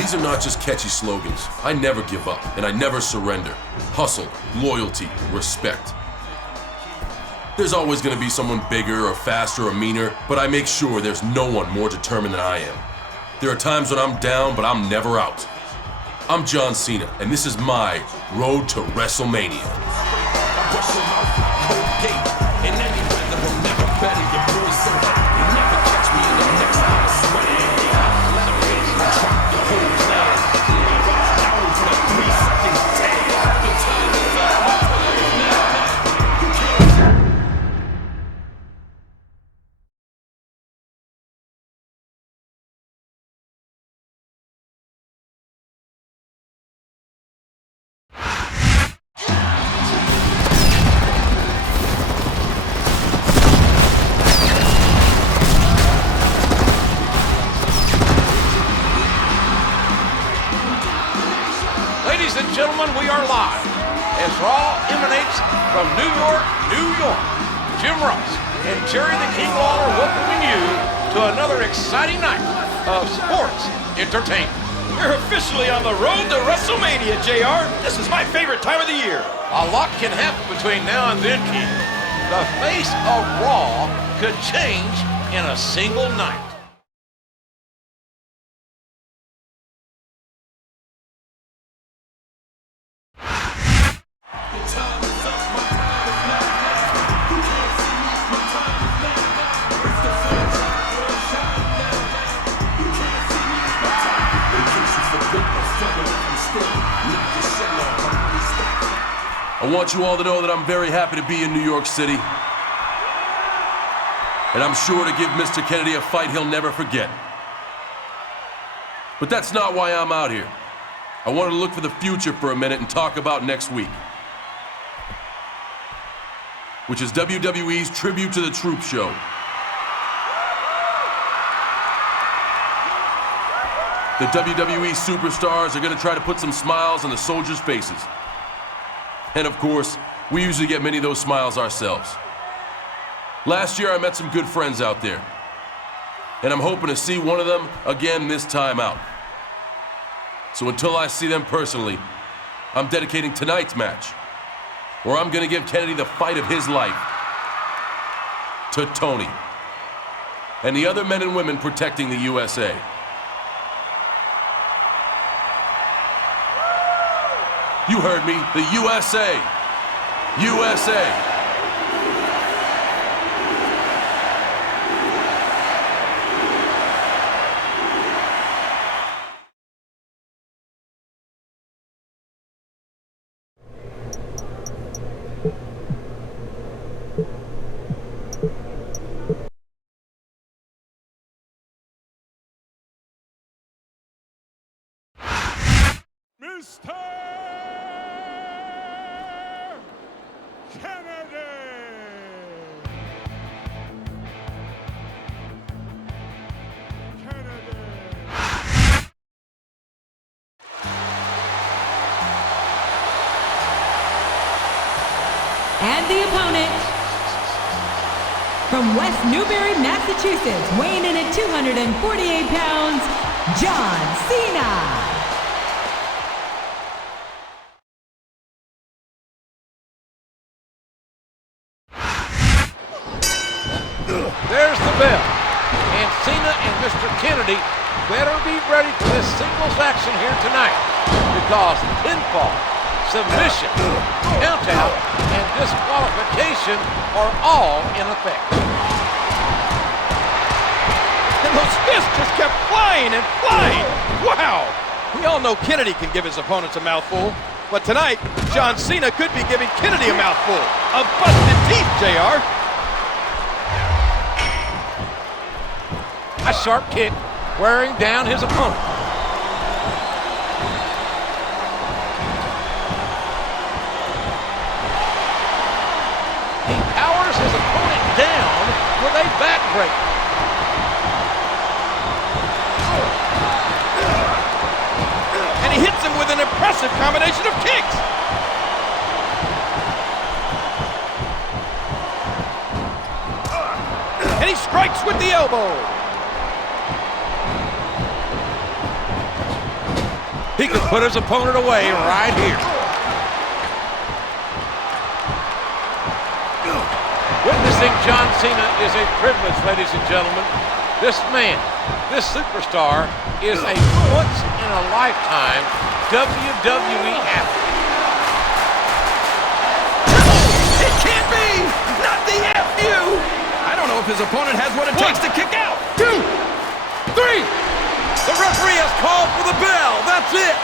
These are not just catchy slogans. I never give up, and I never surrender. Hustle, loyalty, respect. There's always going to be someone bigger or faster or meaner, but I make sure there's no one more determined than I am. There are times when I'm down, but I'm never out. I'm John Cena, and this is my road to WrestleMania. Ladies and gentlemen, we are live as Raw emanates from New York, New York. Jim Ross and Jerry the King Lawler welcoming you to another exciting night of sports entertainment. We're officially on the road to WrestleMania, JR. This is my favorite time of the year. A lot can happen between now and then, King. The face of Raw could change in a single night. I want you all to know that I'm very happy to be in New York City. And I'm sure to give Mr. Kennedy a fight he'll never forget. But that's not why I'm out here. I wanted to look for the future for a minute and talk about next week, which is WWE's Tribute to the Troop show. The WWE superstars are going to try to put some smiles on the soldiers' faces. And of course, we usually get many of those smiles ourselves. Last year, I met some good friends out there. And I'm hoping to see one of them again this time out. So until I see them personally, I'm dedicating tonight's match, where I'm gonna give Kennedy the fight of his life, to Tony and the other men and women protecting the USA. You heard me, the USA. USA. Mr. Kennedy! And the opponent, from West Newbury, Massachusetts, weighing in at 248 pounds, John Cena. There's the bell. And Cena and Mr. Kennedy better be ready for this singles action here tonight, because pinfall, submission, countout, and disqualification are all in effect. And those fists just kept flying and flying. Wow! We all know Kennedy can give his opponents a mouthful, but tonight, John Cena could be giving Kennedy a mouthful of busted teeth, JR. A sharp kick wearing down his opponent. He powers his opponent down with a backbreaker. And he hits him with an impressive combination of kicks. And he strikes with the elbow. He could put his opponent away right here. Witnessing John Cena is a privilege, ladies and gentlemen. This man, this superstar, is a once-in-a-lifetime WWE athlete. It can't be! Not the FU! I don't know if his opponent has what it takes to kick out. 2, 3! The referee has called for the bell. That's it.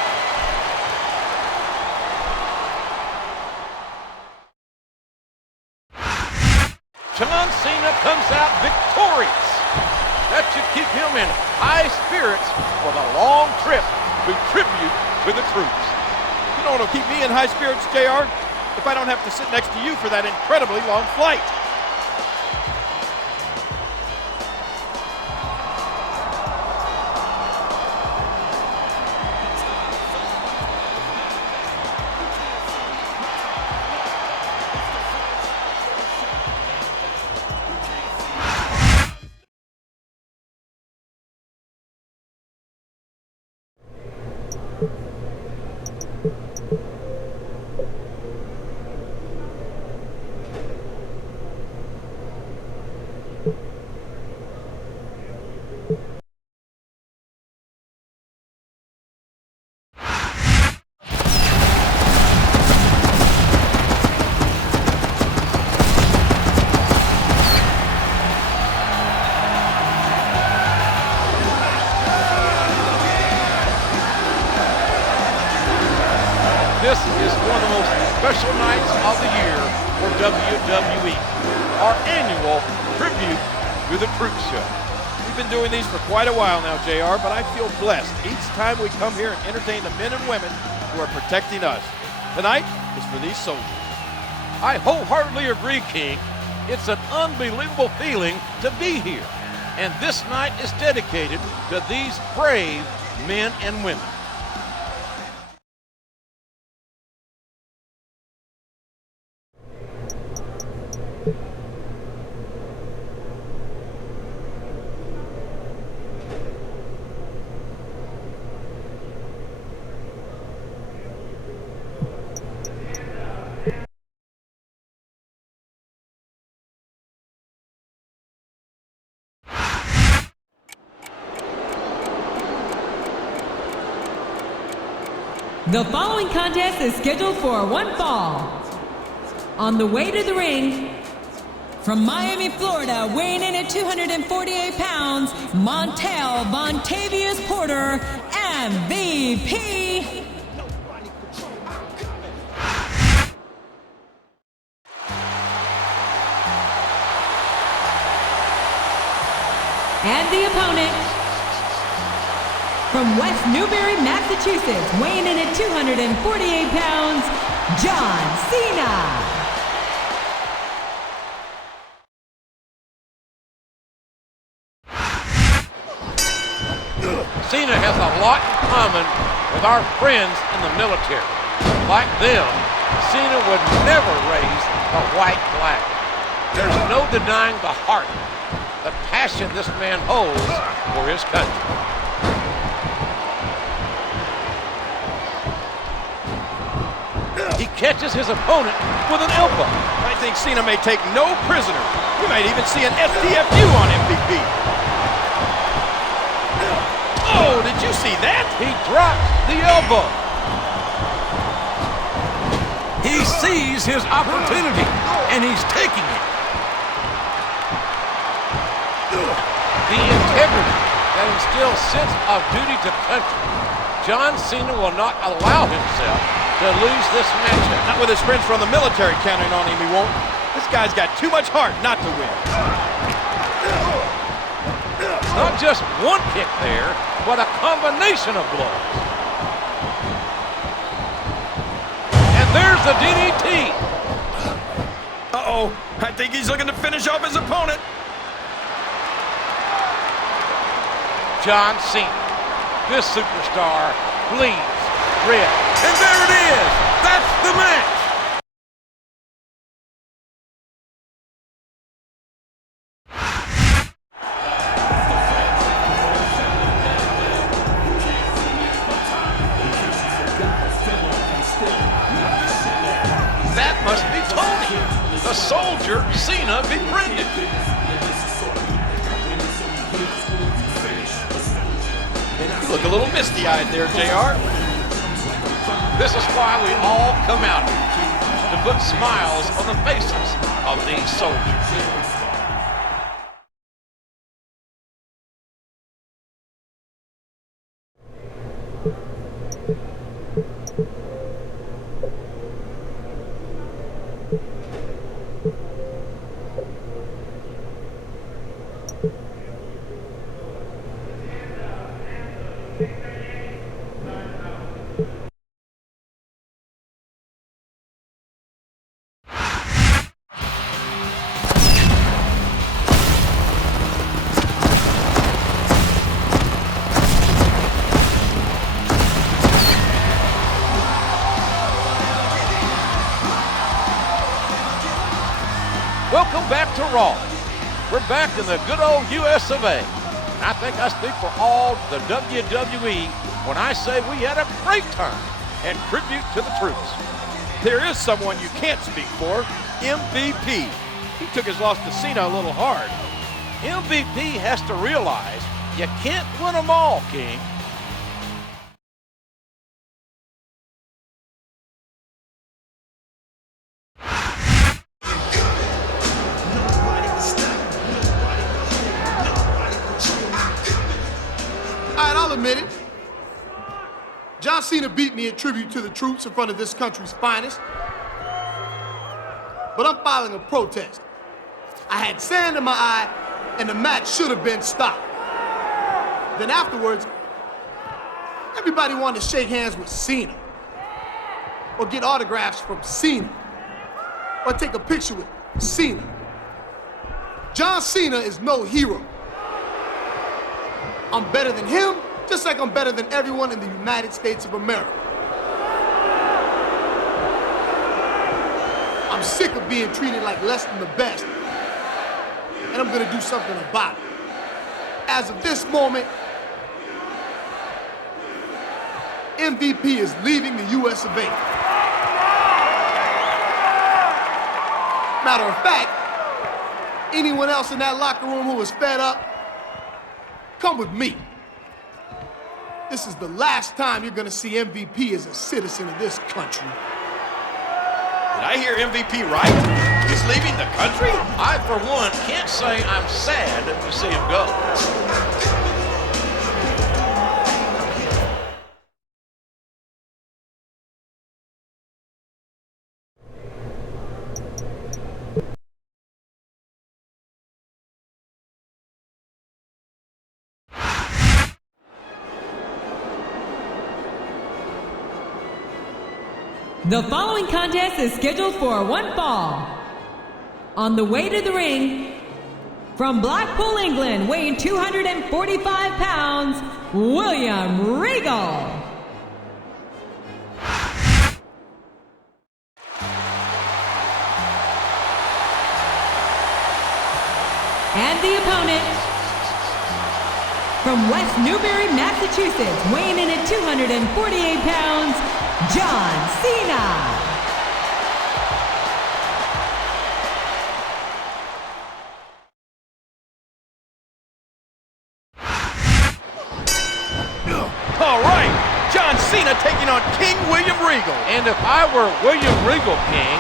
John Cena comes out victorious. That should keep him in high spirits for the long trip to tribute to the troops. You know what'll keep me in high spirits, JR? If I don't have to sit next to you for that incredibly long flight. This is one of the most special nights of the year for WWE, our annual tribute to the Troops show. We've been doing these for quite a while now, JR, but I feel blessed each time we come here and entertain the men and women who are protecting us. Tonight is for these soldiers. I wholeheartedly agree, King. It's an unbelievable feeling to be here. And this night is dedicated to these brave men and women. The following contest is scheduled for one fall. On the way to the ring, from Miami, Florida, weighing in at 248 pounds, Montel Vontavious Porter, MVP. And the opponent, from West Newbury, Massachusetts, weighing in at 248 pounds, John Cena. Cena has a lot in common with our friends in the military. Like them, Cena would never raise a white flag. There's no denying the heart, the passion this man holds for his country. He catches his opponent with an elbow. I think Cena may take no prisoners. We might even see an STFU on MVP. Oh, did you see that? He drops the elbow. He sees his opportunity, and he's taking it. The integrity that instills sense of duty to country. John Cena will not allow himself to lose this matchup. Not with his friends from the military counting on him, he won't. This guy's got too much heart not to win. Not just one kick there, but a combination of blows. And there's the DDT. Uh-oh, I think he's looking to finish off his opponent. John Cena, this superstar, bleeds red. And there it is. That's the match. look a little misty-eyed there, JR. This is why we all come out here, to put smiles on the faces of these soldiers. Welcome back to Raw. We're back in the good old US of A. And I think I speak for all the WWE when I say we had a great time and tribute to the troops. There is someone you can't speak for, MVP. He took his loss to Cena a little hard. MVP has to realize you can't win them all, King. I'll admit it. John Cena beat me in tribute to the troops in front of this country's finest. But I'm filing a protest. I had sand in my eye, and the match should have been stopped. Then afterwards, everybody wanted to shake hands with Cena, or get autographs from Cena, or take a picture with Cena. John Cena is no hero. I'm better than him, just like I'm better than everyone in the United States of America. I'm sick of being treated like less than the best, and I'm gonna do something about it. As of this moment, MVP is leaving the US of A. Matter of fact, anyone else in that locker room who is fed up, come with me. This is the last time you're gonna see MVP as a citizen of this country. Did I hear MVP right? He's leaving the country? I, for one, can't say I'm sad to see him go. The following contest is scheduled for one fall. On the way to the ring, from Blackpool, England, weighing 245 pounds, William Regal. And the opponent, from West Newbury, Massachusetts, weighing in at 248 pounds, John Cena. All right, John Cena taking on King William Regal. And if I were William Regal, King,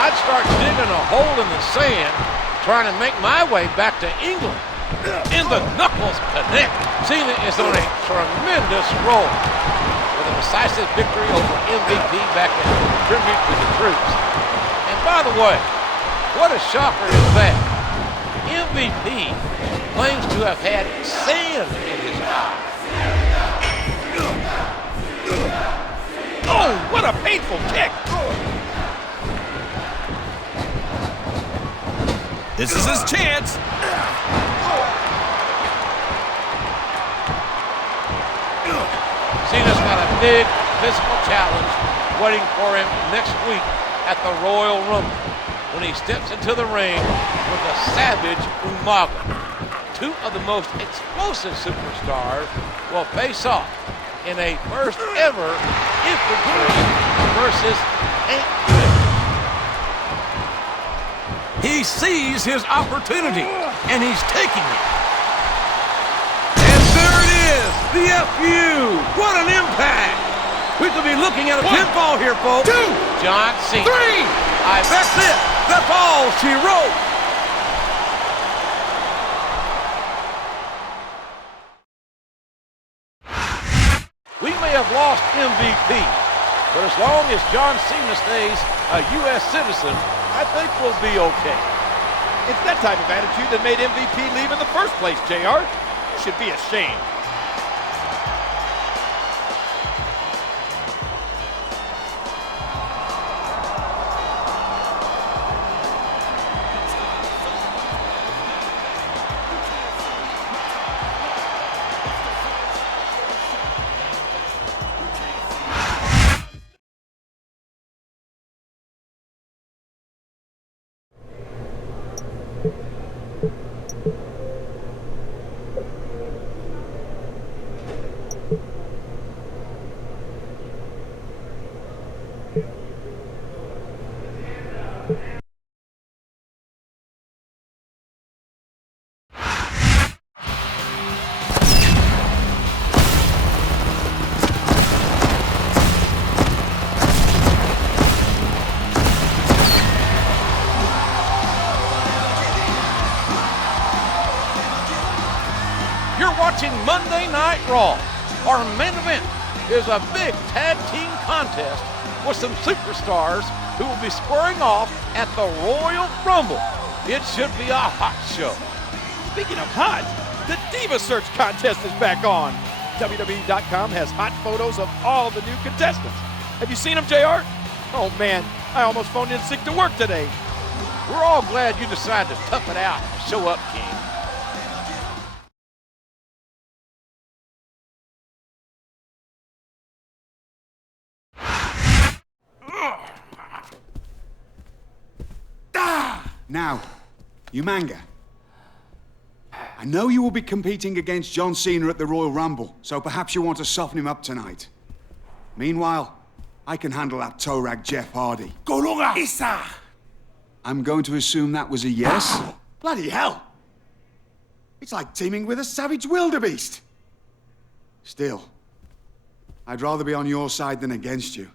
I'd start digging a hole in the sand, trying to make my way back to England. In the knuckles connect. Cena is on a tremendous roll, with a decisive victory over MVP back in tribute to the troops. And by the way, what a shocker is that? MVP claims to have had sand in his eye. Oh, what a painful kick. This is his chance. Cena's got a big physical challenge waiting for him next week at the Royal Rumble when he steps into the ring with the Savage Umaga. Two of the most explosive superstars will face off in a first ever infantry versus Ink. He sees his opportunity, and he's taking it. And there it is. The FU! What an impact! We could be looking at a pinfall here, folks. 2, John Cena. 3! That's it! That's all she wrote! We may have lost MVP, but as long as John Cena stays a U.S. citizen, I think we'll be okay. It's that type of attitude that made MVP leave in the first place, JR. You should be ashamed. You're watching Monday Night Raw. Our main event is a big tag team contest with some superstars who will be squaring off at the Royal Rumble. It should be a hot show. Speaking of hot, the Diva Search contest is back on. WWE.com has hot photos of all the new contestants. Have you seen them, JR? Oh man, I almost phoned in sick to work today. We're all glad you decided to tough it out and show up, King. Now, Umanga, I know you will be competing against John Cena at the Royal Rumble, so perhaps you want to soften him up tonight. Meanwhile, I can handle that toe rag Jeff Hardy. Golunga Isa! I'm going to assume that was a yes? Bloody hell! It's like teaming with a savage wildebeest. Still, I'd rather be on your side than against you.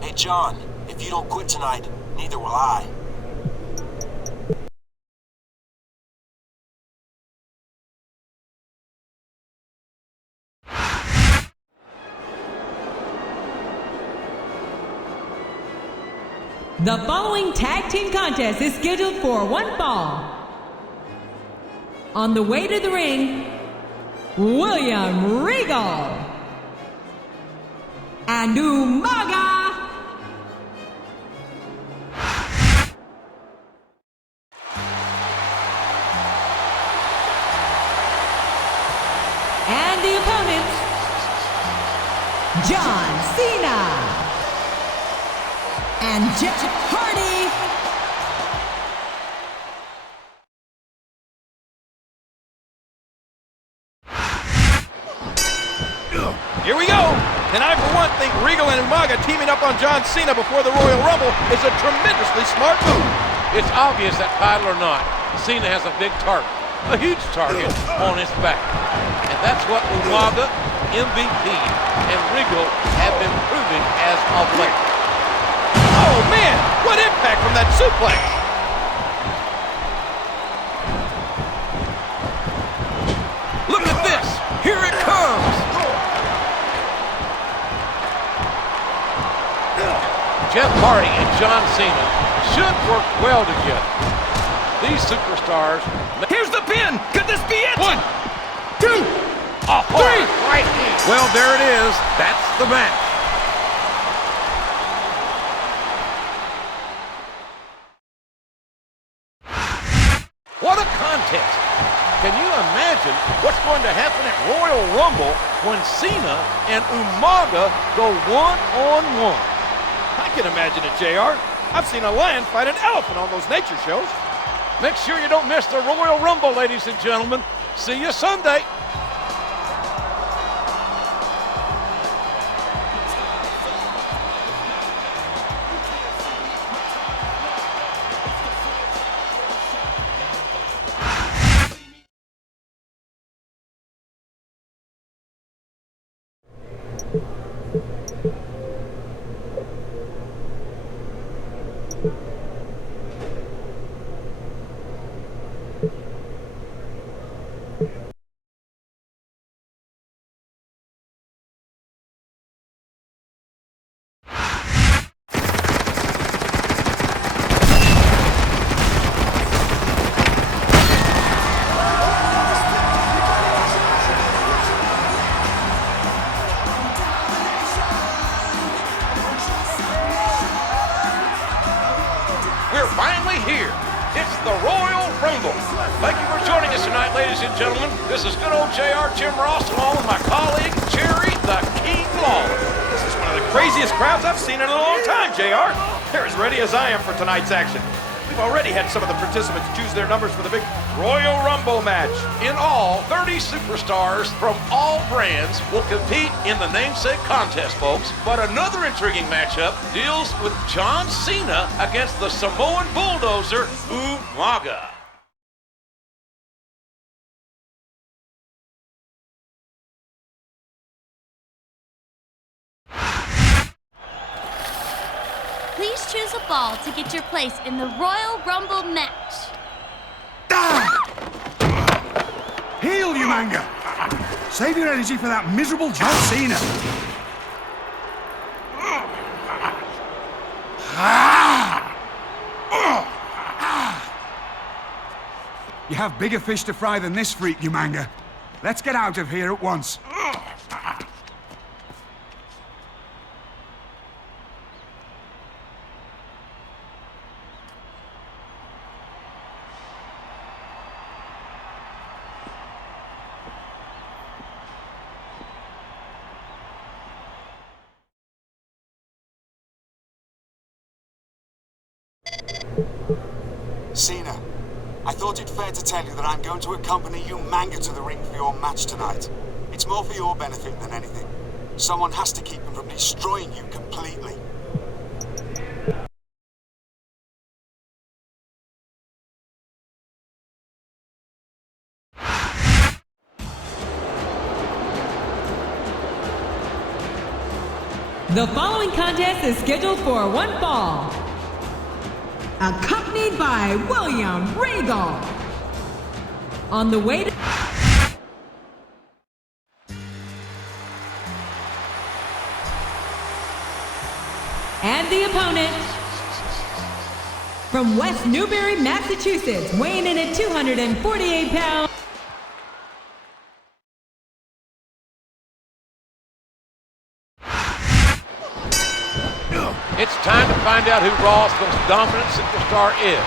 Hey, John, if you don't quit tonight, neither will I. The following tag team contest is scheduled for one fall. On the way to the ring, William Regal and Umaga. And the opponents, John Cena and Jeff Hardy. Here we go! And I, for one, think Regal and Umaga teaming up on John Cena before the Royal Rumble is a tremendously smart move. It's obvious that title or not, Cena has a big target, a huge target on his back. And that's what Umaga, MVP, and Regal have been proving as of late. Oh man, what impact from that suplex! Look at this! Here it comes! Jeff Hardy and John Cena should work well together. These superstars... Here's the pin! Could this be it? 1, 2, 3! Right hand. Well, there it is. That's the match. What a contest! Can you imagine what's going to happen at Royal Rumble when Cena and Umaga go one-on-one? I can imagine it, JR. I've seen a lion fight an elephant on those nature shows. Make sure you don't miss the Royal Rumble, ladies and gentlemen. See you Sunday. We're finally here. It's the Royal Rumble. Thank you for joining us tonight, ladies and gentlemen. This is good old JR Jim Ross, along with my colleague, Jerry the King Lawler. This is one of the craziest crowds I've seen in a long time, JR. They're as ready as I am for tonight's action. We've already had some of the participants choose their numbers for the big Royal Rumble match. In all, 30 superstars from all brands will compete in the namesake contest, folks. But another intriguing matchup deals with John Cena against the Samoan bulldozer, Umaga. Please choose a ball to get your place in the Royal Rumble match. Heal, you manga! Save your energy for that miserable John Cena! You have bigger fish to fry than this freak, you manga. Let's get out of here at once. Cena, I thought it fair to tell you that I'm going to accompany you manga to the ring for your match tonight. It's more for your benefit than anything. Someone has to keep him from destroying you completely. The following contest is scheduled for one fall. Accompanied by William Regal. On the way to... And the opponent, from West Newbury, Massachusetts, weighing in at 248 pounds. It's time to find out who Raw's most dominant superstar is.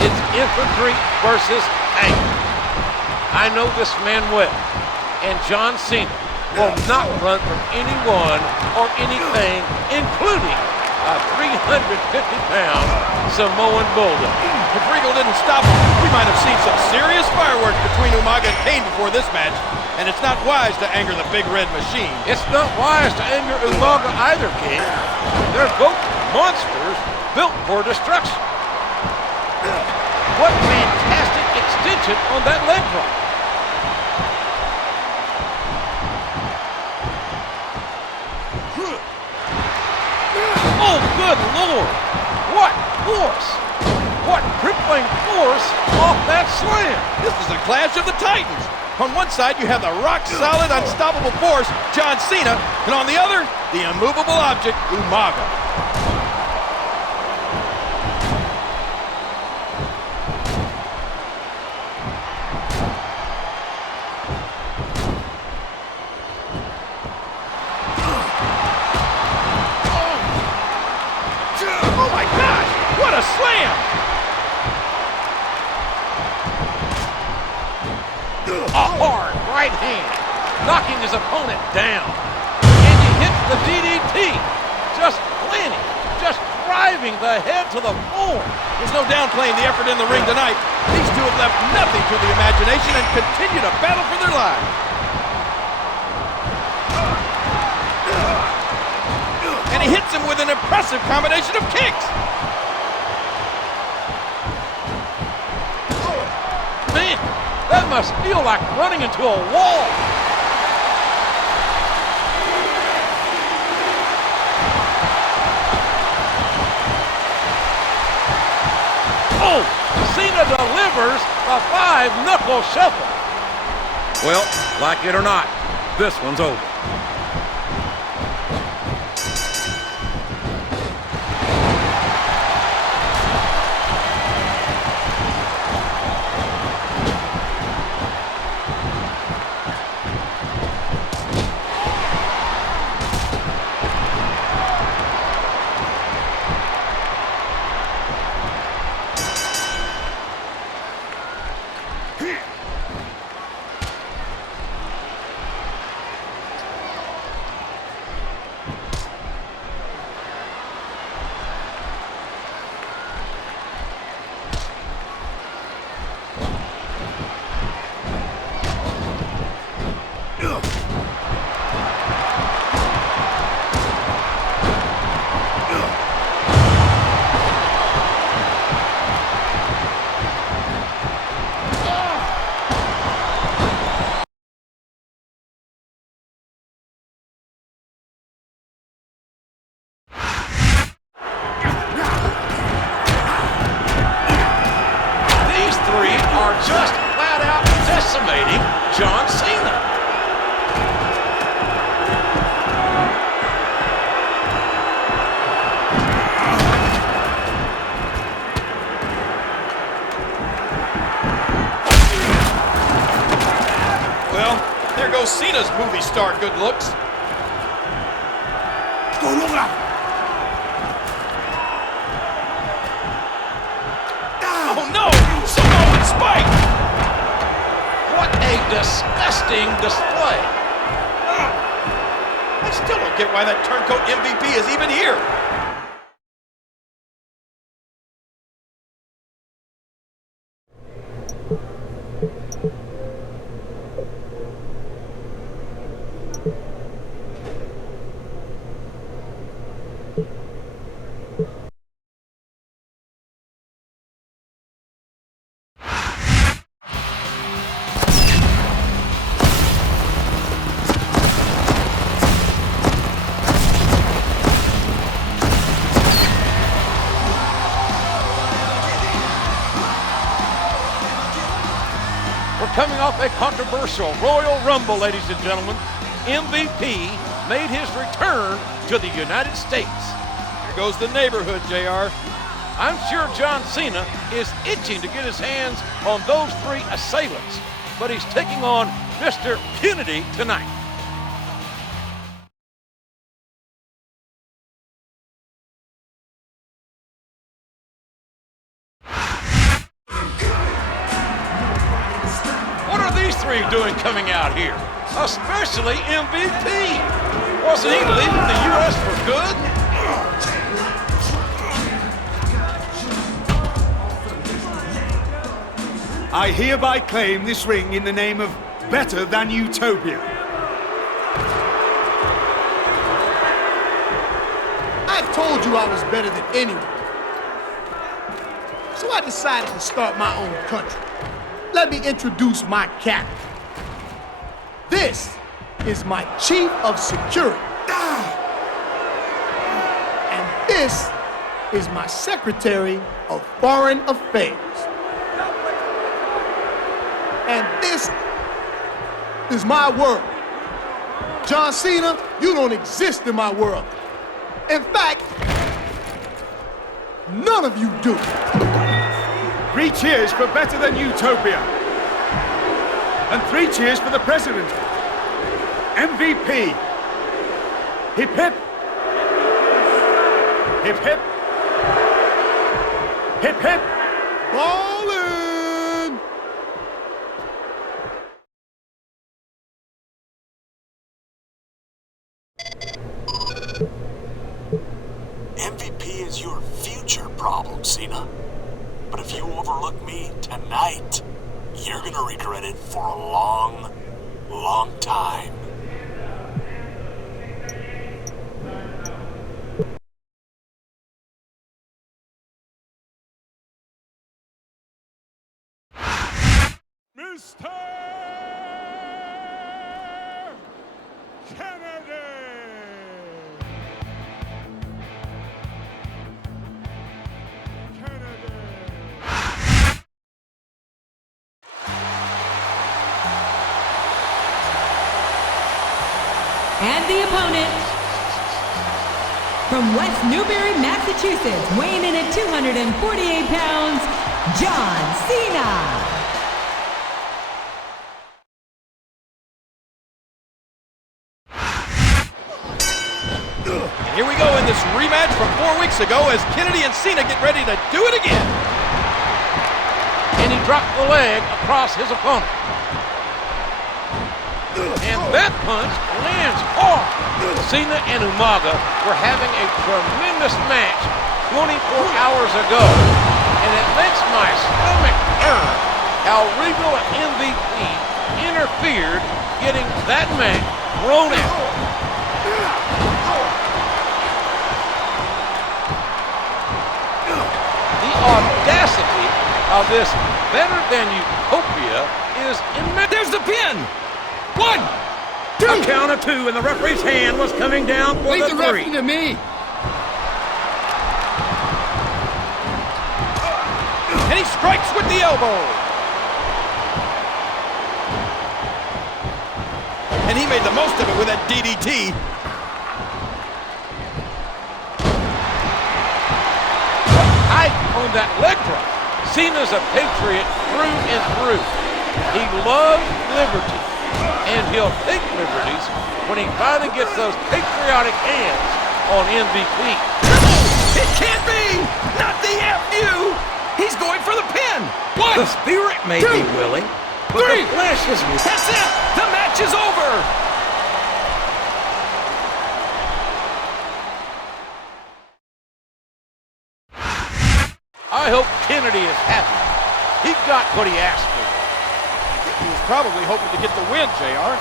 It's infantry versus anger. I know this man well, and John Cena will not run from anyone or anything, including a 350-pound Samoan bulldog. If Regal didn't stop him, we might have seen some serious fireworks between Umaga and Kane before this match. And it's not wise to anger the big red machine. It's not wise to anger Umaga either, King. They're both monsters built for destruction. What fantastic extension on that leg drop. Oh, good Lord! What force! What crippling force off that slam! This is a clash of the Titans. On one side, you have the rock-solid, unstoppable force, John Cena, and on the other, the immovable object, Umaga. Oh my gosh, what a slam! A hard right hand, knocking his opponent down. And he hits the DDT. Just planting, just driving the head to the floor. There's no downplaying the effort in the ring tonight. These two have left nothing to the imagination and continue to battle for their lives. And he hits him with an impressive combination of kicks. Man, that must feel like running into a wall. delivers a 5-knuckle shuffle. Well, like it or not, this one's over. Just flat out decimating John Cena. Well, there goes Cena's movie star good looks. Oh no! Samoan spike! What a disgusting display. I still don't get why that turncoat MVP is even here. We're coming off a controversial Royal Rumble, ladies and gentlemen. MVP made his return to the United States. Here goes the neighborhood, JR. I'm sure John Cena is itching to get his hands on those three assailants, but he's taking on Mr. Kennedy tonight. What are these three doing coming out here? Especially MVP. Wasn't he leaving the U.S. for good? I hereby claim this ring in the name of Better Than Utopia. I told you I was better than anyone. So I decided to start my own country. Let me introduce my captain. This is my chief of security. And this is my secretary of foreign affairs. And this is my world. John Cena, you don't exist in my world. In fact, none of you do. 3 cheers for Better Than Utopia. And 3 cheers for the president. MVP. Hip hip. Hip hip. Hip hip. Ballin'! MVP is your future problem, Cena. But if you overlook me tonight, you're gonna regret it for a long, long time. Mr. And the opponent, from West Newbury, Massachusetts, weighing in at 248 pounds, John Cena. Here we go in this rematch from 4 weeks ago as Kennedy and Cena get ready to do it again. And he dropped the leg across his opponent. And that punch lands hard. Cena and Umaga were having a tremendous match 24 hours ago. And it makes my stomach turn how Regal and MVP interfered, getting that match thrown out. The audacity of this better than utopia is immense. There's the pin! 1, 2! A count of 2, and the referee's hand was coming down for the 3. To me. And he strikes with the elbow. And he made the most of it with that DDT. On that leg drop. Cena's a patriot through and through. He loves liberty, and he'll take liberties when he finally gets those patriotic hands on MVP. It can't be! Not the FU! He's going for the pin! 1! The spirit may be willing, but 3! The flesh is... That's it! The match is over! I hope Kennedy is happy. He got what he asked for. I think he was probably hoping to get the win, JR.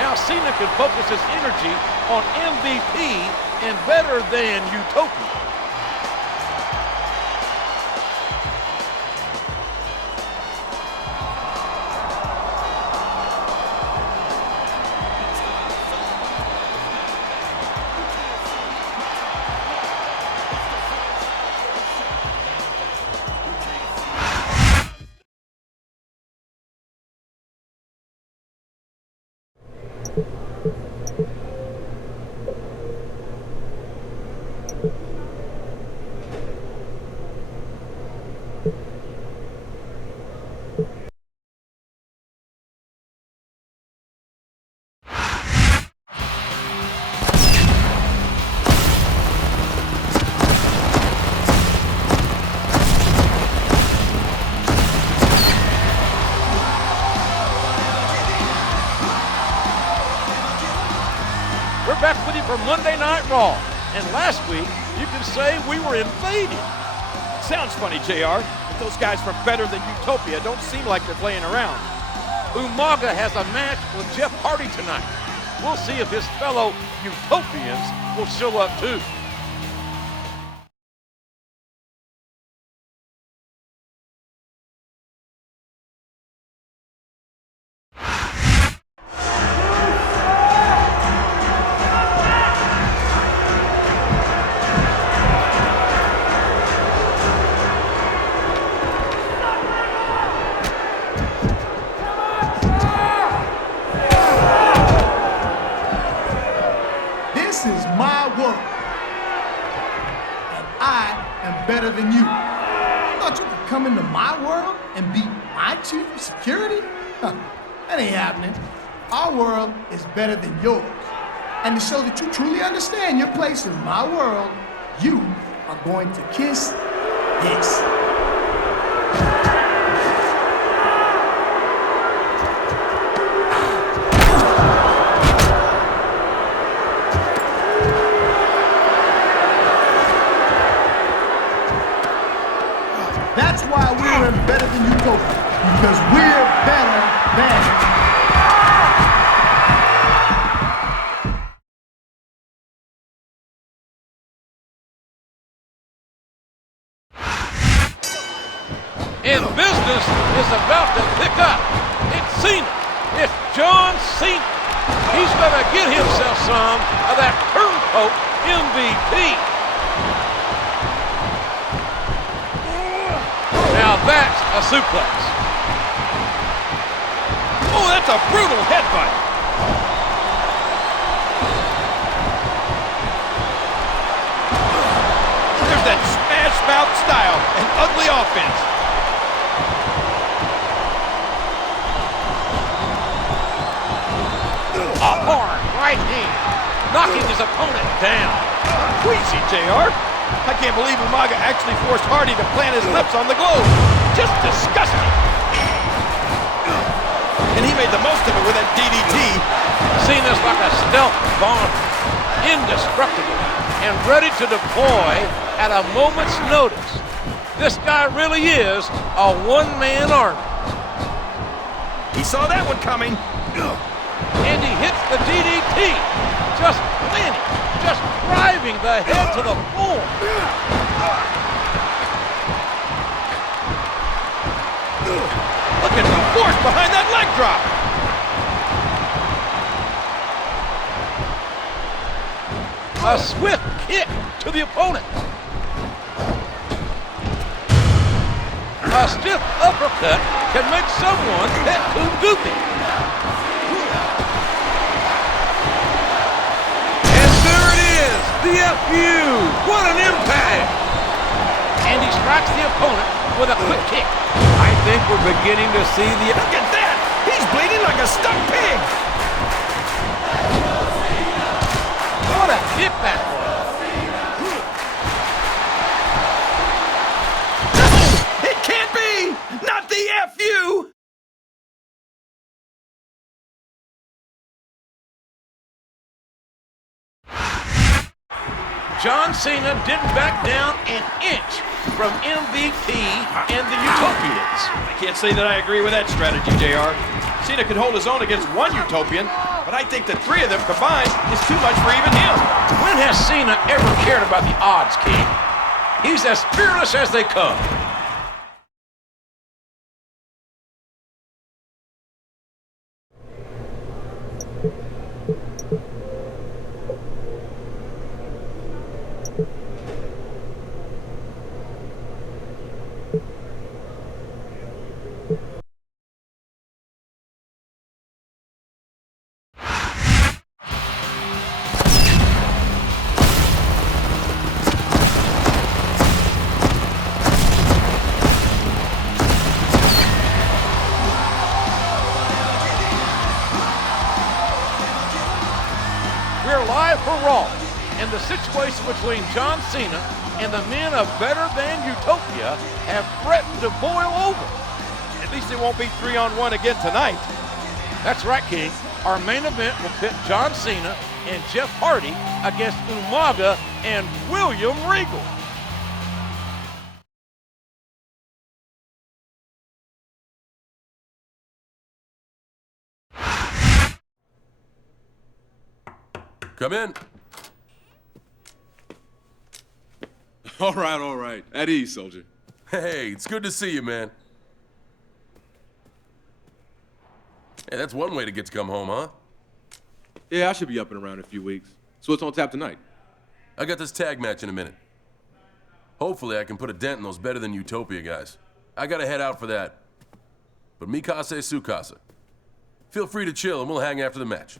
Now Cena can focus his energy on MVP and better than utopia. We're back with you for Monday Night Raw. And last week, you can say we were invaded. Sounds funny, JR, but those guys from Better Than Utopia don't seem like they're playing around. Umaga has a match with Jeff Hardy tonight. We'll see if his fellow Utopians will show up too. This is my world, and I am better than you. Thought you could come into my world and be my chief of security? That ain't happening. Our world is better than yours. And to show that you truly understand your place in my world, you are going to kiss this. That's why we're in Better Than Utopia, because we're better than. And business is about to pick up. It's Cena. It's John Cena. He's going to get himself some of that turncoat MVP. Now that's a suplex. Oh, that's a brutal headbutt. that smash mouth style and ugly offense. A hard right hand, knocking his opponent down. Queasy, JR. I can't believe Umaga actually forced Hardy to plant his lips on the globe. Just disgusting. And he made the most of it with that DDT. Cena's like a stealth bomb, indestructible, and ready to deploy at a moment's notice. This guy really is a one-man army. He saw that one coming. And he hits the DDT, just planting, just driving the head to the floor. Look at the force behind that leg drop. A swift kick to the opponent. A stiff uppercut can make someone hit goofy. And there it is, the FU. What an impact. And he strikes the opponent with a quick kick. I think we're beginning to see the... Look at that! He's bleeding like a stuck pig! What a kick that was. No! It can't be! Not the FU! John Cena didn't back down an inch from MVP and the Utopians. I can't say that I agree with that strategy, JR. Cena could hold his own against one Utopian, but I think the three of them combined is too much for even him. When has Cena ever cared about the odds, King? He's as fearless as they come. And the situation between John Cena and the men of Better Than Utopia have threatened to boil over. At least it won't be 3-on-1 again tonight. That's right, King. Our main event will pit John Cena and Jeff Hardy against Umaga and William Regal. Come in. All right. At ease, soldier. Hey, it's good to see you, man. Hey, that's one way to get to come home, huh? Yeah, I should be up and around in a few weeks. So what's on tap tonight? I got this tag match in a minute. Hopefully I can put a dent in those Better Than Utopia guys. I gotta head out for that. But mikase sukasa. Feel free to chill and we'll hang after the match.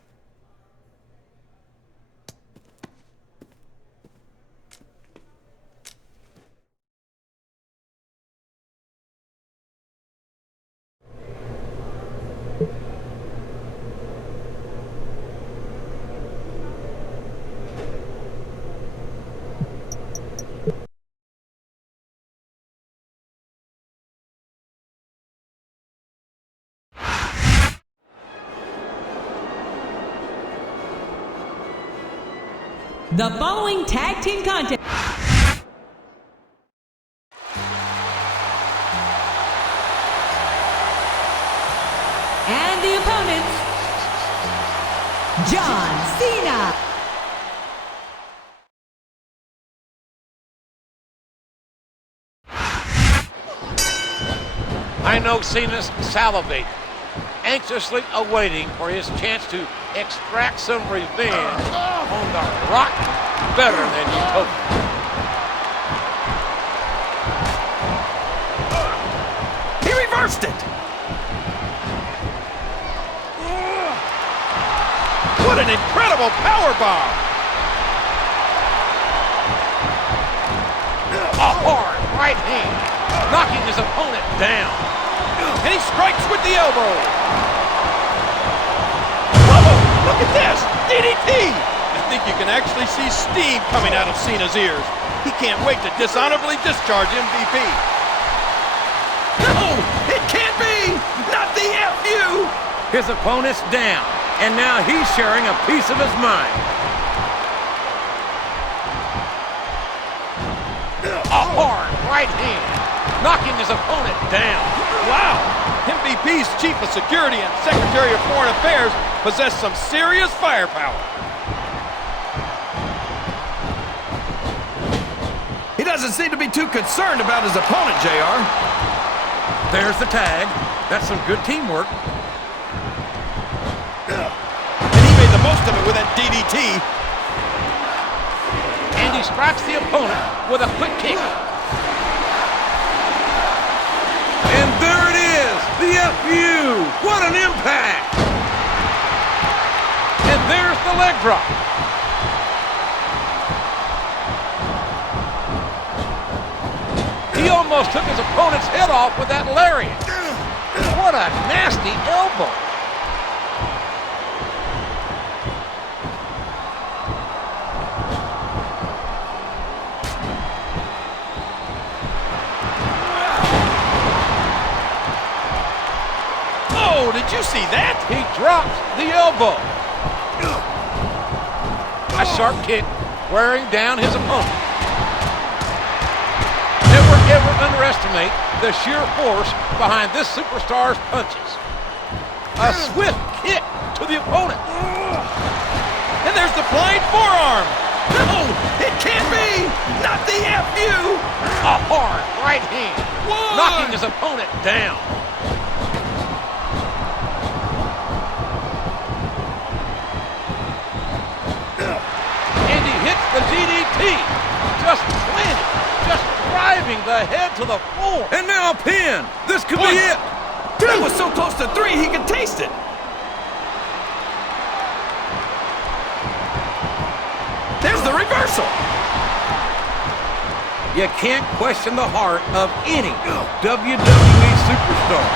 The following tag team contest. And the opponents, John Cena. I know Cena's salivating, anxiously awaiting for his chance to extract some revenge on the Rock Better Than Utopia. He reversed it! What an incredible powerbomb! right hand, knocking his opponent down. And he strikes with the elbow. Whoa, look at this, DDT. I think you can actually see steam coming out of Cena's ears. He can't wait to dishonorably discharge MVP. No, it can't be! Not the FU! His opponent's down, and now he's sharing a piece of his mind. A hard right hand, knocking his opponent down. Wow! MVP's Chief of Security and Secretary of Foreign Affairs possess some serious firepower. He doesn't seem to be too concerned about his opponent, JR. There's the tag. That's some good teamwork. And he made the most of it with that DDT. And he strikes the opponent with a quick kick. And there it is, the FU. What an impact. And there's the leg drop. He almost took his opponent's head off with that lariat. What a nasty elbow. Oh, did you see that? He drops the elbow. A sharp kick wearing down his opponent. Never ever underestimate the sheer force behind this superstar's punches. A swift kick to the opponent. And there's the flying forearm. No, it can't be! Not the FU! A hard right hand, knocking his opponent down. And he hits the DDT. Just planted, just driving the head to the floor. And now a pin! This could be it! That was so close to 3, he could taste it! There's the reversal! You can't question the heart of any WWE superstar.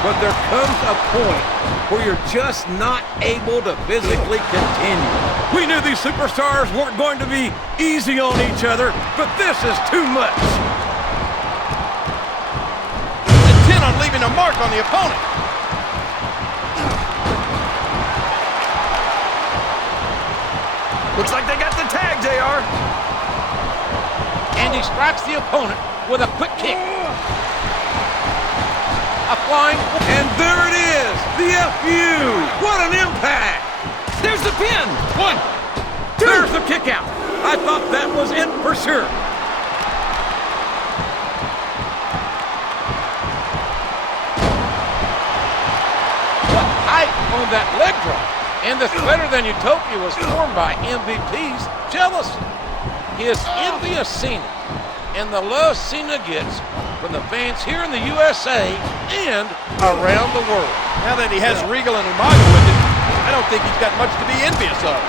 But there comes a point where you're just not able to physically continue. We knew these superstars weren't going to be easy on each other, but this is too much. He's intent on leaving a mark on the opponent. Looks like they got the tag, JR. And he strikes the opponent with a quick kick. A flying... And there it is! The FU! What an impact! There's the pin! 1, 2! There's the kick out! I thought that was it for sure. What height on that leg drop! And this better than Utopia was formed by MVP's jealousy. His envious Cena and the love Cena gets from the fans here in the USA and around the world. Now that he has Regal and Umaga with him, I don't think he's got much to be envious of.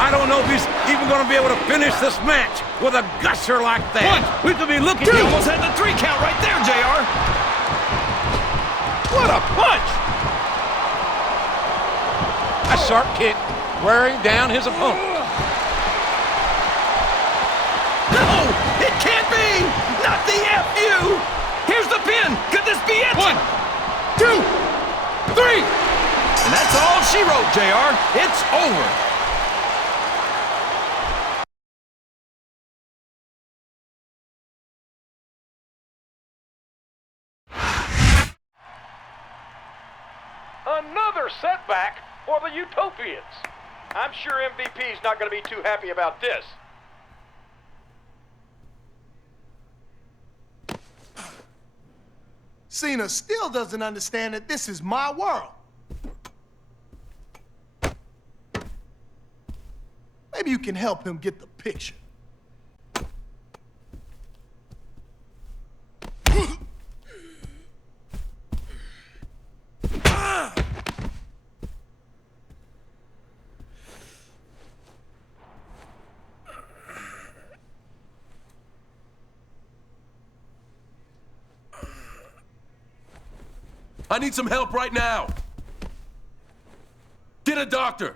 I don't know if he's even going to be able to finish this match with a gusher like that. We could be looking... He almost had the 3 count right there, JR. What a punch! A sharp kick wearing down his opponent. No, it can't be! Not the FU! Here's the pin! Could this be it? 1, 2, 3! And that's all she wrote, JR. It's over. Another setback for the Utopians. I'm sure MVP's not going to be too happy about this. Cena still doesn't understand that this is my world. Maybe you can help him get the picture. I need some help right now. Get a doctor.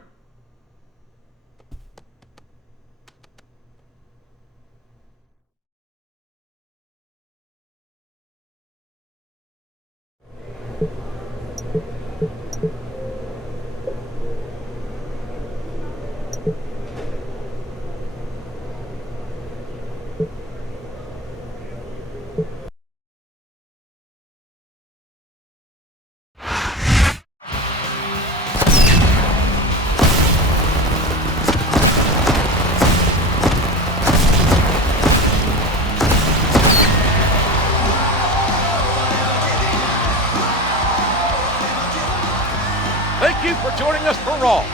Thank you for joining us for Raw.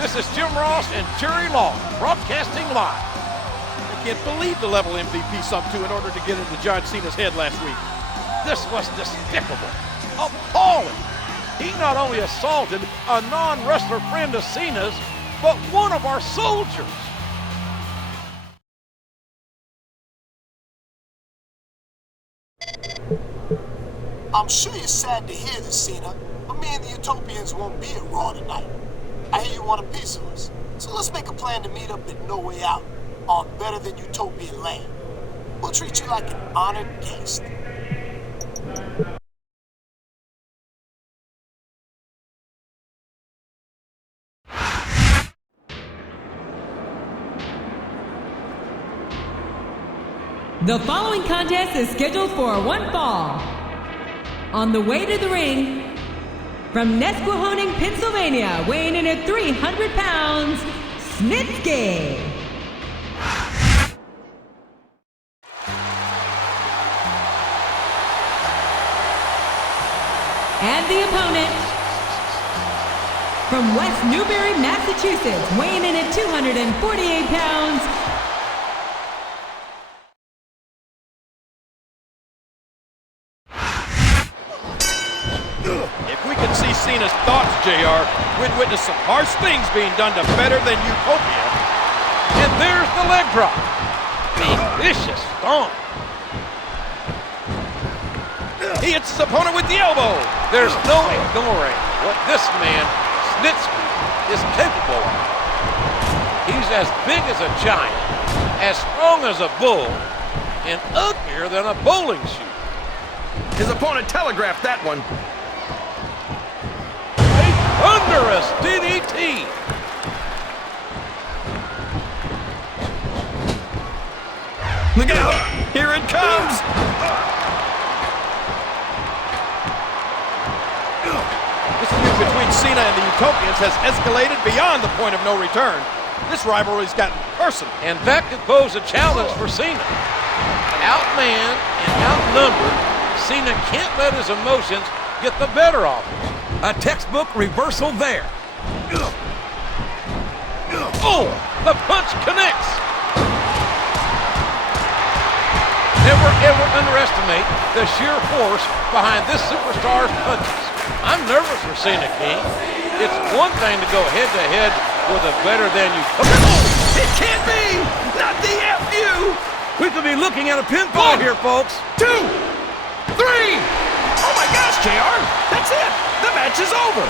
This is Jim Ross and Jerry Long, broadcasting live. I can't believe the level MVP sunk to in order to get into John Cena's head last week. This was despicable, appalling. He not only assaulted a non-wrestler friend of Cena's, but one of our soldiers. I'm sure you're sad to hear this, Cena, but me and the Utopians won't be at Raw tonight. I hear you want a piece of us, so let's make a plan to meet up at No Way Out on Better Than Utopian Lane. We'll treat you like an honored guest. The following contest is scheduled for one fall. On the way to the ring, from Nesquehoning, Pennsylvania, weighing in at 300 pounds, Snitsky. And the opponent, from West Newbury, Massachusetts, weighing in at 248 pounds, If we could see Cena's thoughts, JR, we'd witness some harsh things being done to Better Than Utopia. And there's the leg drop. The vicious stomp. He hits his opponent with the elbow. There's no ignoring what this man, Snitsky, is capable of. He's as big as a giant, as strong as a bull, and uglier than a bowling shoe. His opponent telegraphed that one. A thunderous DDT. Look out! Here it comes! This feud between Cena and the Utopians has escalated beyond the point of no return. This rivalry's gotten personal. And that could pose a challenge for Cena. Outmanned and outnumbered, Cena can't let his emotions get the better of him. A textbook reversal there. Oh, the punch connects. Never ever underestimate the sheer force behind this superstar's punches. I'm nervous for Cena, King. It's one thing to go head-to-head with a Better Than Utopia. Oh, it can't be! Not the FU! We could be looking at a pinfall here, folks. 2, 3! Oh my gosh, JR! That's it! The match is over!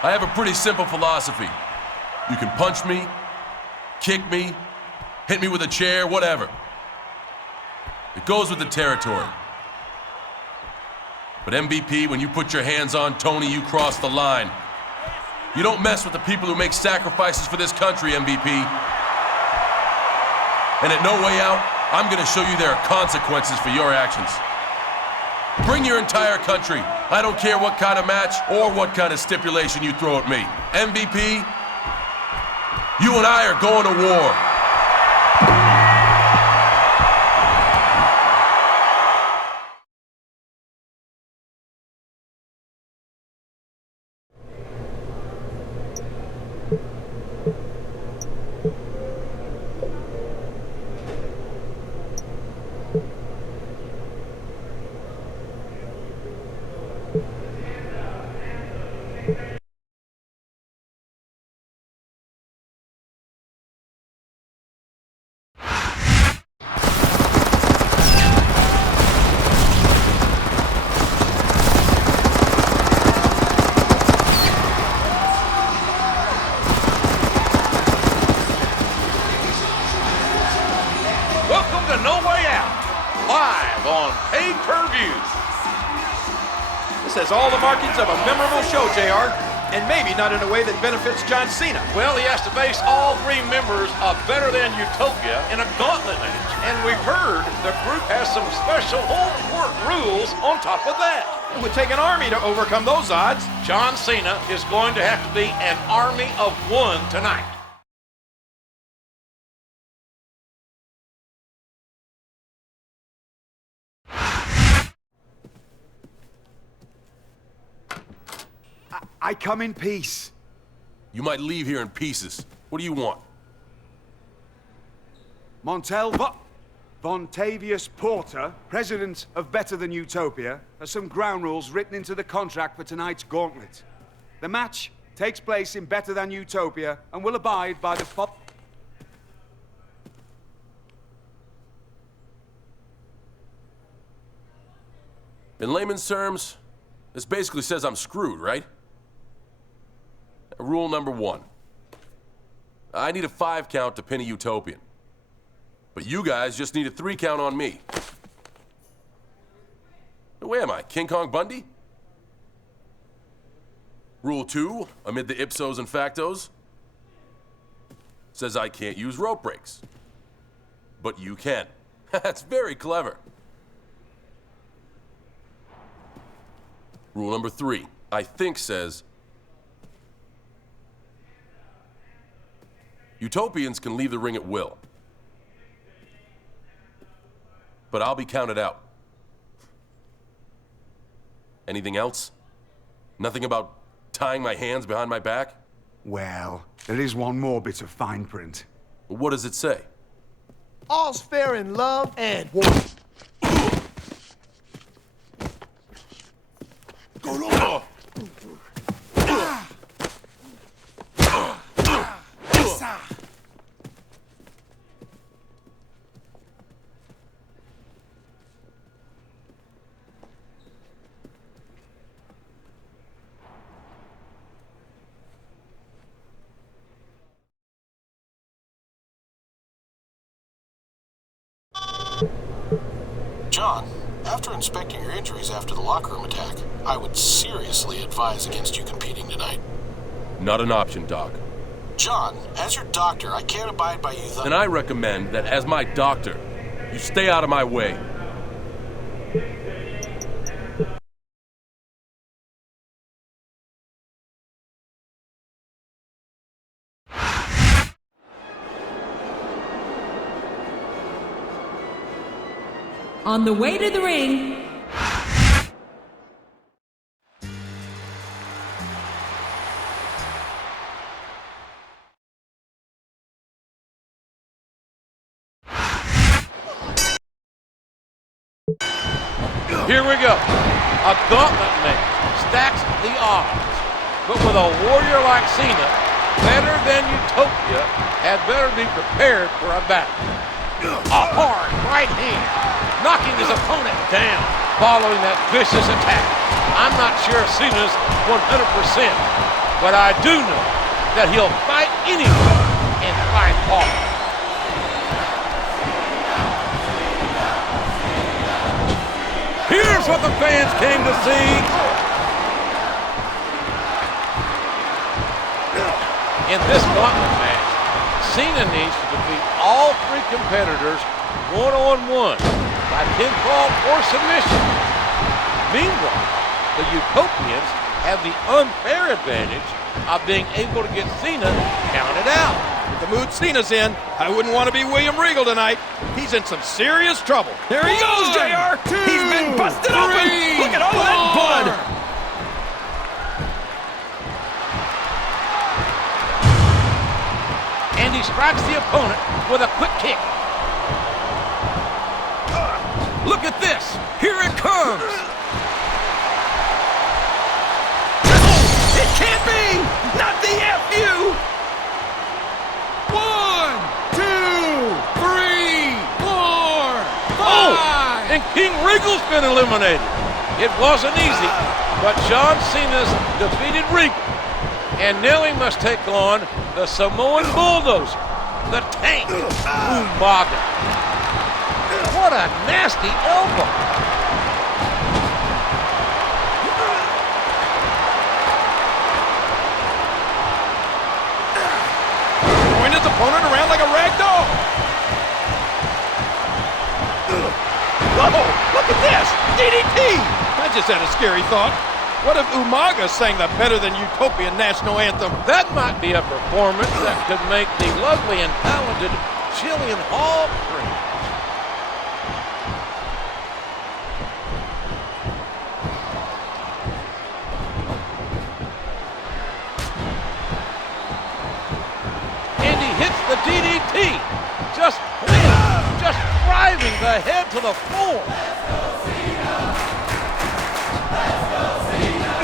I have a pretty simple philosophy. You can punch me, kick me, hit me with a chair, whatever. It goes with the territory. But MVP, when you put your hands on Tony, you cross the line. You don't mess with the people who make sacrifices for this country, MVP. And at No Way Out, I'm gonna show you there are consequences for your actions. Bring your entire country. I don't care what kind of match or what kind of stipulation you throw at me. MVP, you and I are going to war. has all the markings of a memorable show, JR. And maybe not in a way that benefits John Cena. Well, he has to face all three members of Better Than Utopia in a gauntlet match. And we've heard the group has some special home court rules on top of that. It would take an army to overcome those odds. John Cena is going to have to be an army of one tonight. I come in peace. You might leave here in pieces. What do you want? Montel Vontavious Porter, president of Better Than Utopia, has some ground rules written into the contract for tonight's gauntlet. The match takes place in Better Than Utopia and will abide by the In layman's terms, this basically says I'm screwed, right? Rule number 1. I need a 5 count to pin a Utopian. But you guys just need a 3 count on me. Where am I, King Kong Bundy? Rule 2, amid the ipsos and factos, says I can't use rope breaks. But you can. That's very clever. Rule number 3, I think says Utopians can leave the ring at will. But I'll be counted out. Anything else? Nothing about tying my hands behind my back? Well, there is one more bit of fine print. What does it say? All's fair in love and war. John, after inspecting your injuries after the locker room attack, I would seriously advise against you competing tonight. Not an option, Doc. John, as your doctor, I can't abide by you. Then I recommend that as my doctor, you stay out of my way. On the way to the ring, Here we go. A gauntlet match stacks the odds. But with a warrior like Cena, Better Than Utopia had better be prepared for a battle. A hard right hand, knocking his opponent down following that vicious attack. I'm not sure Cena's 100%, but I do know that he'll fight anyone and fight hard. Here's what the fans came to see. In this gauntlet match, Cena needs to defeat all 3 competitors one-on-one by pinfall or submission. Meanwhile, the Utopians have the unfair advantage of being able to get Cena counted out. With the mood Cena's in, I wouldn't want to be William Regal tonight. He's in some serious trouble. There he goes, JR. He's been busted open. Look at all that blood. And he strikes the opponent with a quick kick. Look at this. Here it comes. It can't be. Not the FU. 1, 2, 3, 4, 5. Oh, and King Regal's been eliminated. It wasn't easy, but John Cena's defeated Regal. And now he must take on the Samoan Bulldozer, the Tank, Umaga. What a nasty elbow. I just had a scary thought. What if Umaga sang the Better Than Utopian national anthem? That might be a performance that could make the lovely and talented Jillian Hall cringe. And he hits the DDT. Just driving the head to the floor.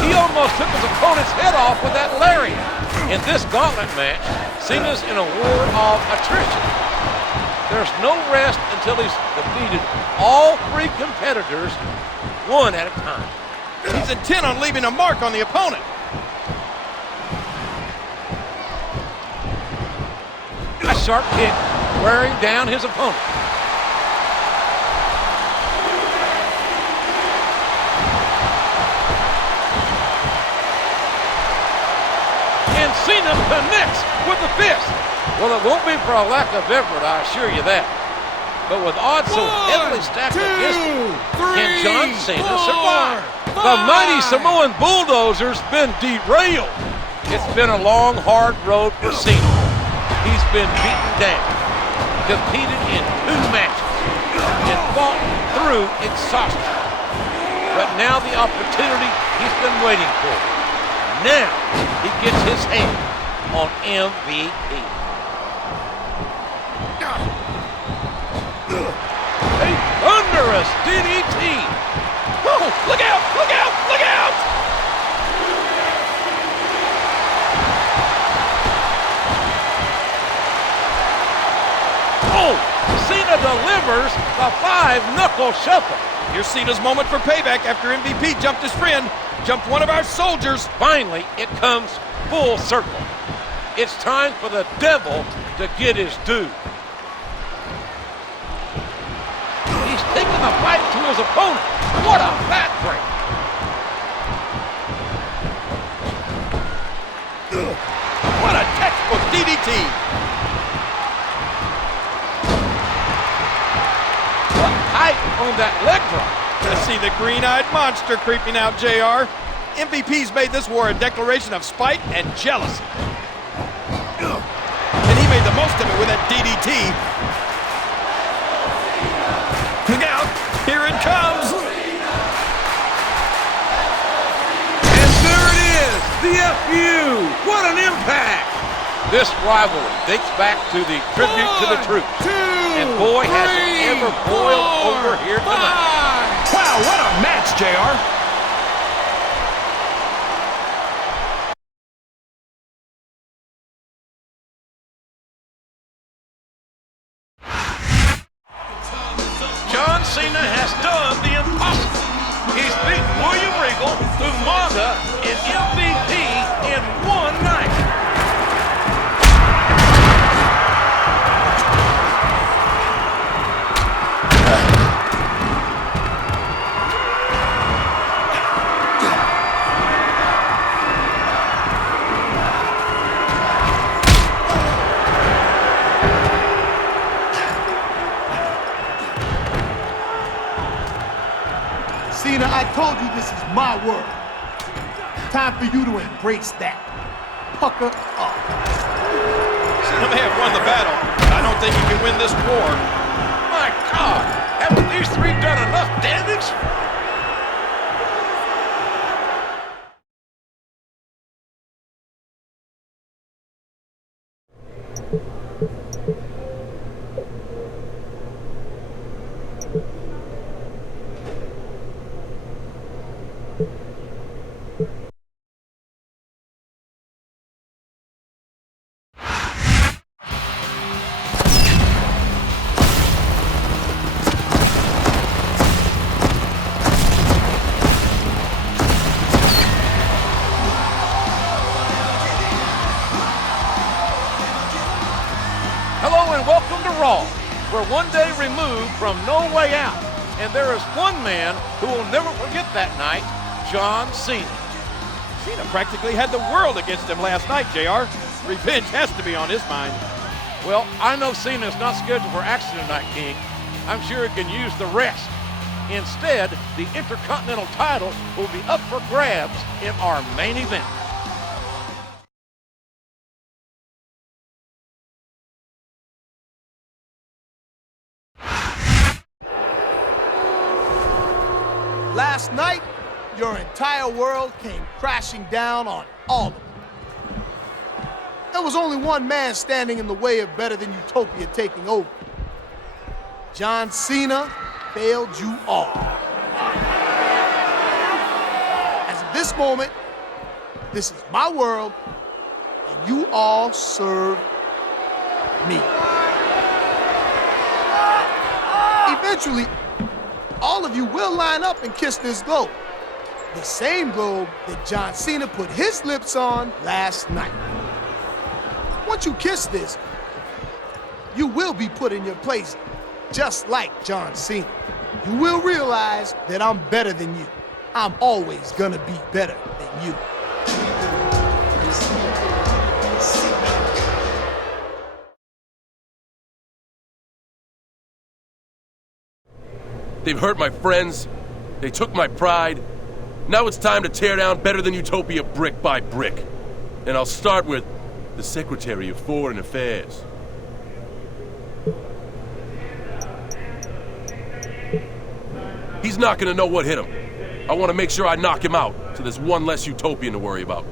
He almost took his opponent's head off with that lariat. In this gauntlet match, Cena's in a war of attrition. There's no rest until he's defeated all three competitors, one at a time. He's intent on leaving a mark on the opponent. A sharp kick wearing down his opponent. And Cena connects with the fist. Well, it won't be for a lack of effort, I assure you that. But with odds so heavily stacked against him, can John Cena survive? The mighty Samoan Bulldozer's been derailed. It's been a long, hard road for Cena. He's been beaten down, competed in 2 matches, and fought through exhaustion. But now the opportunity he's been waiting for. Now he gets his hand on MVP. A thunderous DDT. Oh, look out, look out, look out! Oh, Cena delivers the 5-knuckle shuffle. Here's Cena's moment for payback after MVP jumped his friend, jumped one of our soldiers. Finally, it comes full circle. It's time for the devil to get his due. He's taking the fight to his opponent. What a backbreak. What a textbook DDT. What height on that leg drop. I see the green-eyed monster creeping out, JR. MVP's made this war a declaration of spite and jealousy. And he made the most of it with that DDT. Look out! Here it comes! And there it is! The FU! What an impact! This rivalry dates back to the tribute to the troops. And boy, has it ever boiled over here tonight. Wow, what a match, JR! John Cena has done the impossible. He's beaten William Regal, Umaga, and MVP in one night. Cena, I told you this is my world. Time for you to embrace that. Pucker up. Cena may have won the battle. I don't think he can win this war. My God, haven't these three done enough damage? We're one day removed from No Way Out, and there is one man who will never forget that night, John Cena. Cena practically had the world against him last night, JR. Revenge has to be on his mind. Well, I know Cena's not scheduled for action tonight, King. I'm sure he can use the rest. Instead, the Intercontinental title will be up for grabs in our main event. Last night, your entire world came crashing down on all of them. There was only one man standing in the way of Better Than Utopia taking over. John Cena failed you all. As of this moment, this is my world, and you all serve me. Eventually, all of you will line up and kiss this globe. The same globe that John Cena put his lips on last night. Once you kiss this, you will be put in your place just like John Cena. You will realize that I'm better than you. I'm always gonna be better than you. They've hurt my friends. They took my pride. Now it's time to tear down Better Than Utopia brick by brick. And I'll start with the Secretary of Foreign Affairs. He's not gonna know what hit him. I want to make sure I knock him out, so there's one less Utopian to worry about.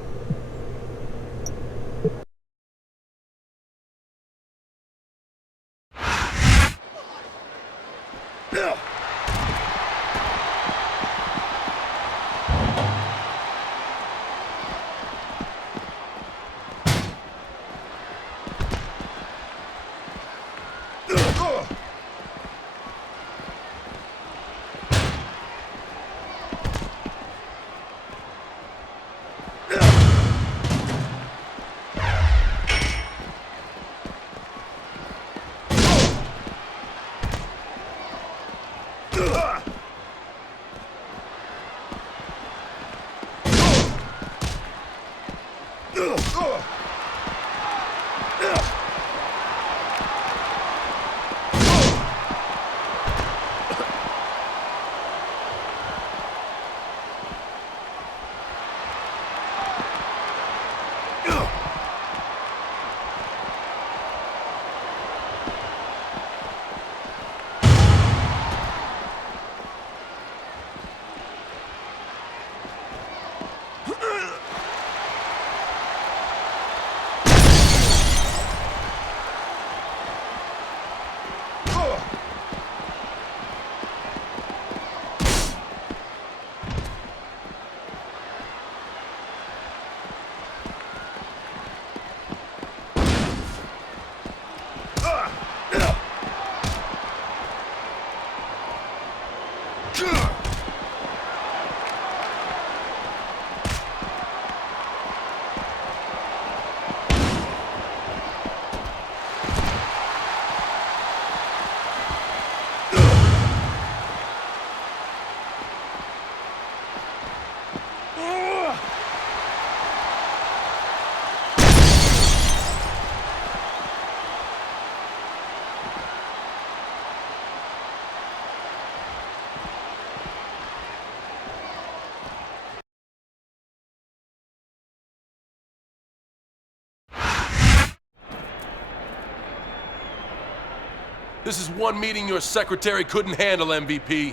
This is one meeting your secretary couldn't handle, MVP.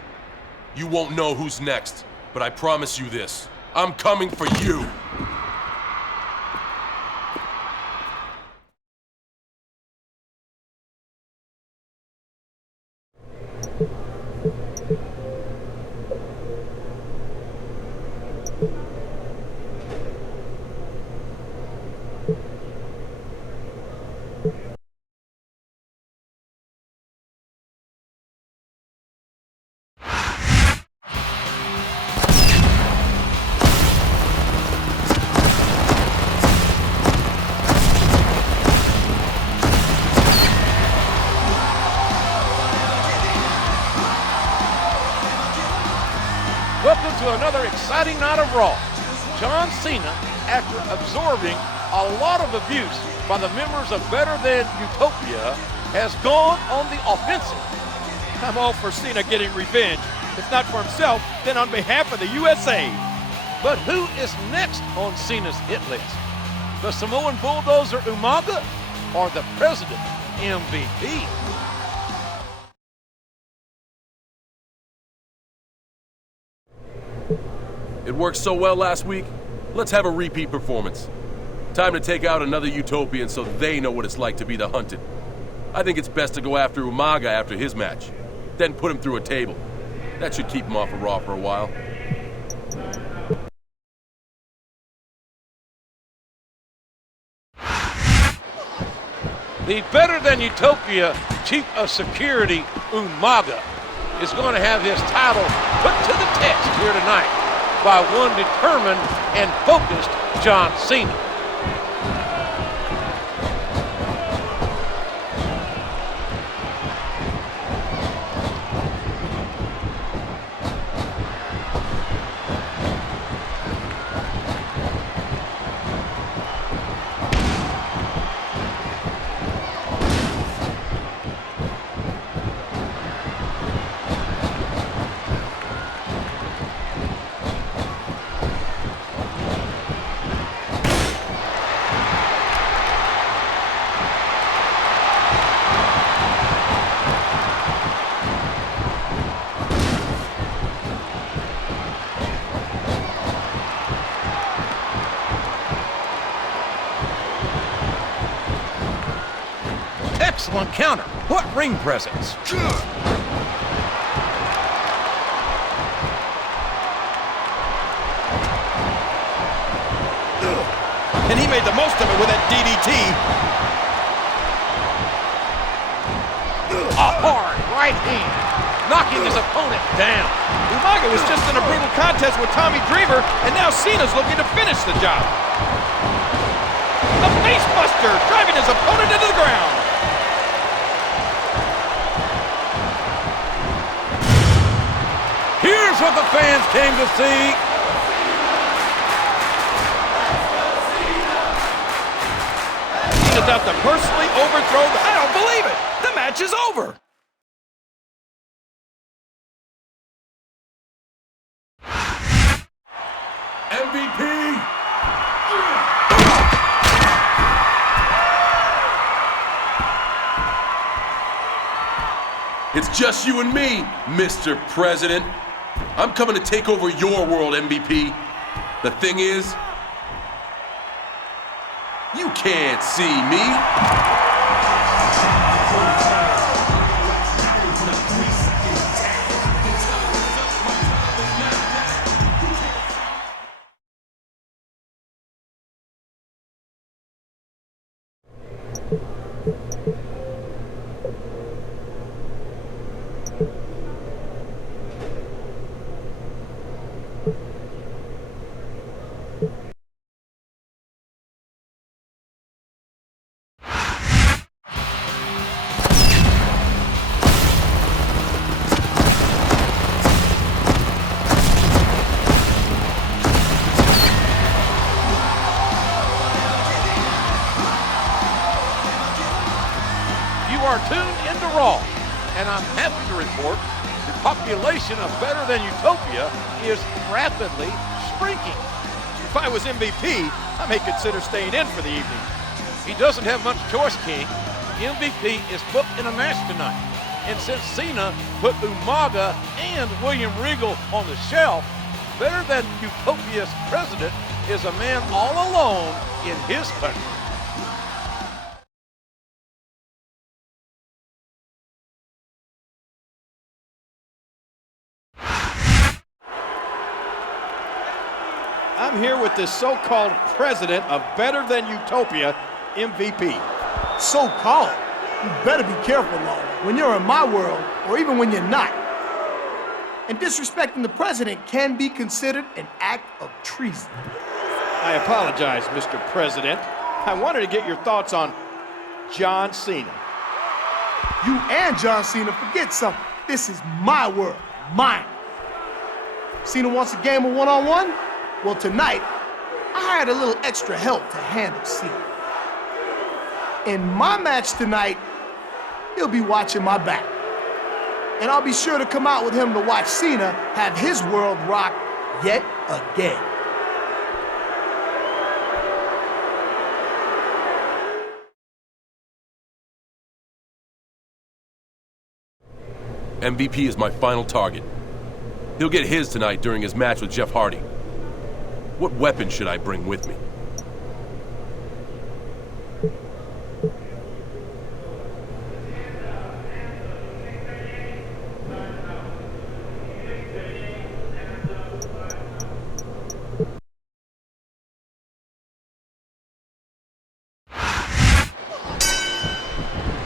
You won't know who's next, but I promise you this. I'm coming for you. Welcome to another exciting night of Raw. John Cena, after absorbing a lot of abuse by the members of Better Than Utopia, has gone on the offensive. I'm all for Cena getting revenge, If not for himself, then on behalf of the USA. But who is next on Cena's hit list? The Samoan bulldozer Umaga or the President MVP? It worked so well last week, let's have a repeat performance. Time to take out another Utopian so they know what it's like to be the hunted. I think it's best to go after Umaga after his match, then put him through a table. That should keep him off of Raw for a while. The Better Than Utopia Chief of Security, Umaga, is going to have his title put to the test here tonight by one determined and focused John Cena. Excellent counter. What ring presence. And he made the most of it with that DDT. A hard right hand, knocking his opponent down. Umaga was just in a brutal contest with Tommy Dreamer, and now Cena's looking to finish the job. A face buster, driving his opponent into the ground. Here's what the fans came to see. Cena's out to personally overthrow the... I don't believe it. The match is over. MVP! It's just you and me, Mr. President. I'm coming to take over your world, MVP. The thing is, you can't see me. You are tuned into Raw, and I'm happy to report the population of Better Than Utopia is rapidly shrinking. If I was MVP, I may consider staying in for the evening. He doesn't have much choice, King. MVP is booked in a match tonight, and since Cena put Umaga and William Regal on the shelf, Better Than Utopia's president is a man all alone in his country. I'm here with this so-called president of Better Than Utopia, MVP. So-called? You better be careful, Lord, when you're in my world, or even when you're not. And disrespecting the president can be considered an act of treason. I apologize, Mr. President. I wanted to get your thoughts on John Cena. You and John Cena forget something. This is my world, mine. Cena wants a game of one-on-one? Well, tonight, I hired a little extra help to handle Cena. In my match tonight, he'll be watching my back. And I'll be sure to come out with him to watch Cena have his world rocked yet again. MVP is my final target. He'll get his tonight during his match with Jeff Hardy. What weapon should I bring with me?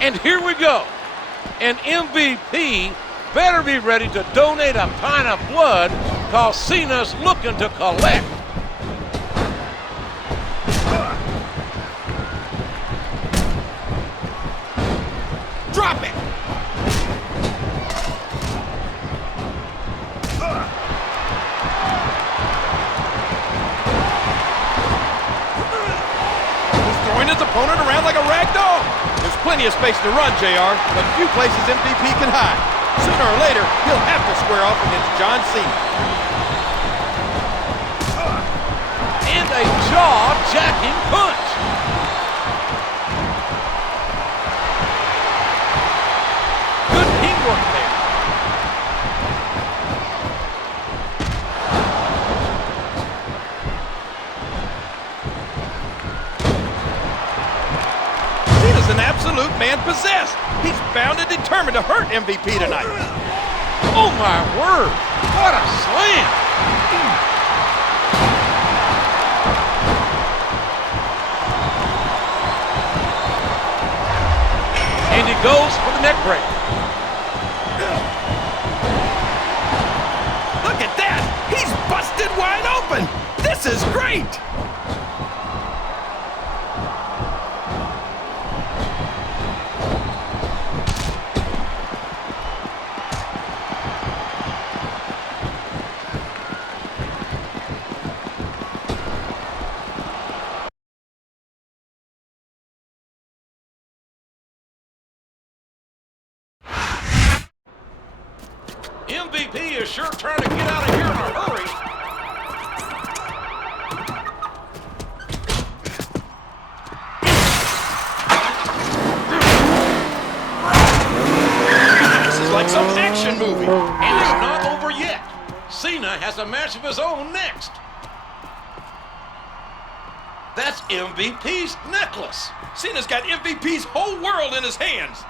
And here we go. An MVP better be ready to donate a pint of blood, cause Cena's looking to collect. Drop it! He's throwing his opponent around like a rag doll. There's plenty of space to run, JR, but few places MVP can hide. Sooner or later, he'll have to square off against John Cena. And a jaw-jacking punch. Good teamwork there. Cena's an absolute man possessed. He's bound and determined to hurt MVP tonight. Oh my word, what a slam! And he goes for the neck break. Look at that! He's busted wide open! This is great! MVP is sure trying to get out of here in a hurry. This is like some action movie. And it's not over yet. Cena has a match of his own next. That's MVP's necklace. Cena's got MVP's whole world in his hands.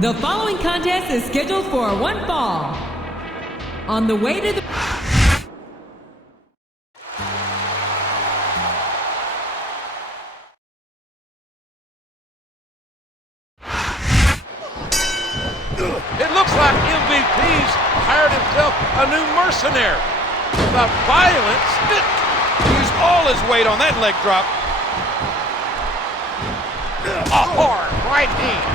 The following contest is scheduled for one fall. On the way to the... It looks like MVP's hired himself a new mercenary. The violent spit. He used all his weight on that leg drop. A hard right hand,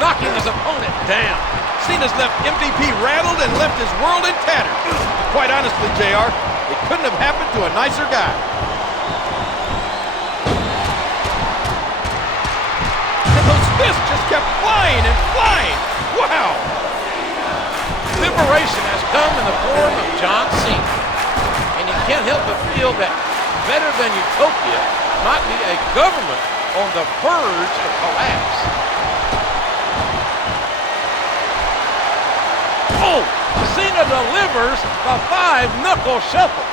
knocking his opponent down. Cena's left MVP rattled and left his world in tatters. Quite honestly, JR, it couldn't have happened to a nicer guy. And those fists just kept flying and flying. Wow! Liberation has come in the form of John Cena. And you can't help but feel that better than utopia might be a government on the verge of collapse. Oh, Cena delivers the 5-knuckle shuffle.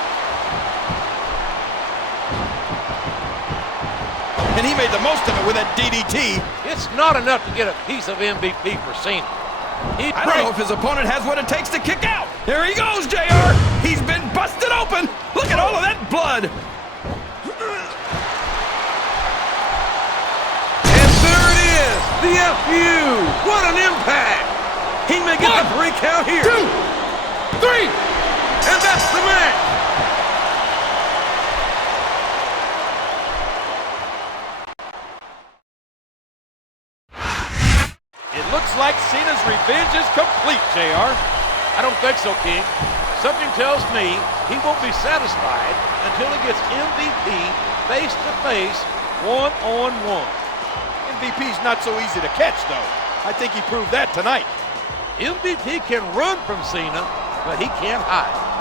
And he made the most of it with that DDT. It's not enough to get a piece of MVP for Cena. I don't know if his opponent has what it takes to kick out. Here he goes, JR. He's been busted open. Look at all of that blood. And there it is, the FU. What an impact. He may get the 3 count here. 2, 3, and that's the match. It looks like Cena's revenge is complete, JR. I don't think so, King. Something tells me he won't be satisfied until he gets MVP face-to-face, one-on-one. MVP's not so easy to catch, though. I think he proved that tonight. MVP can run from Cena, but he can't hide.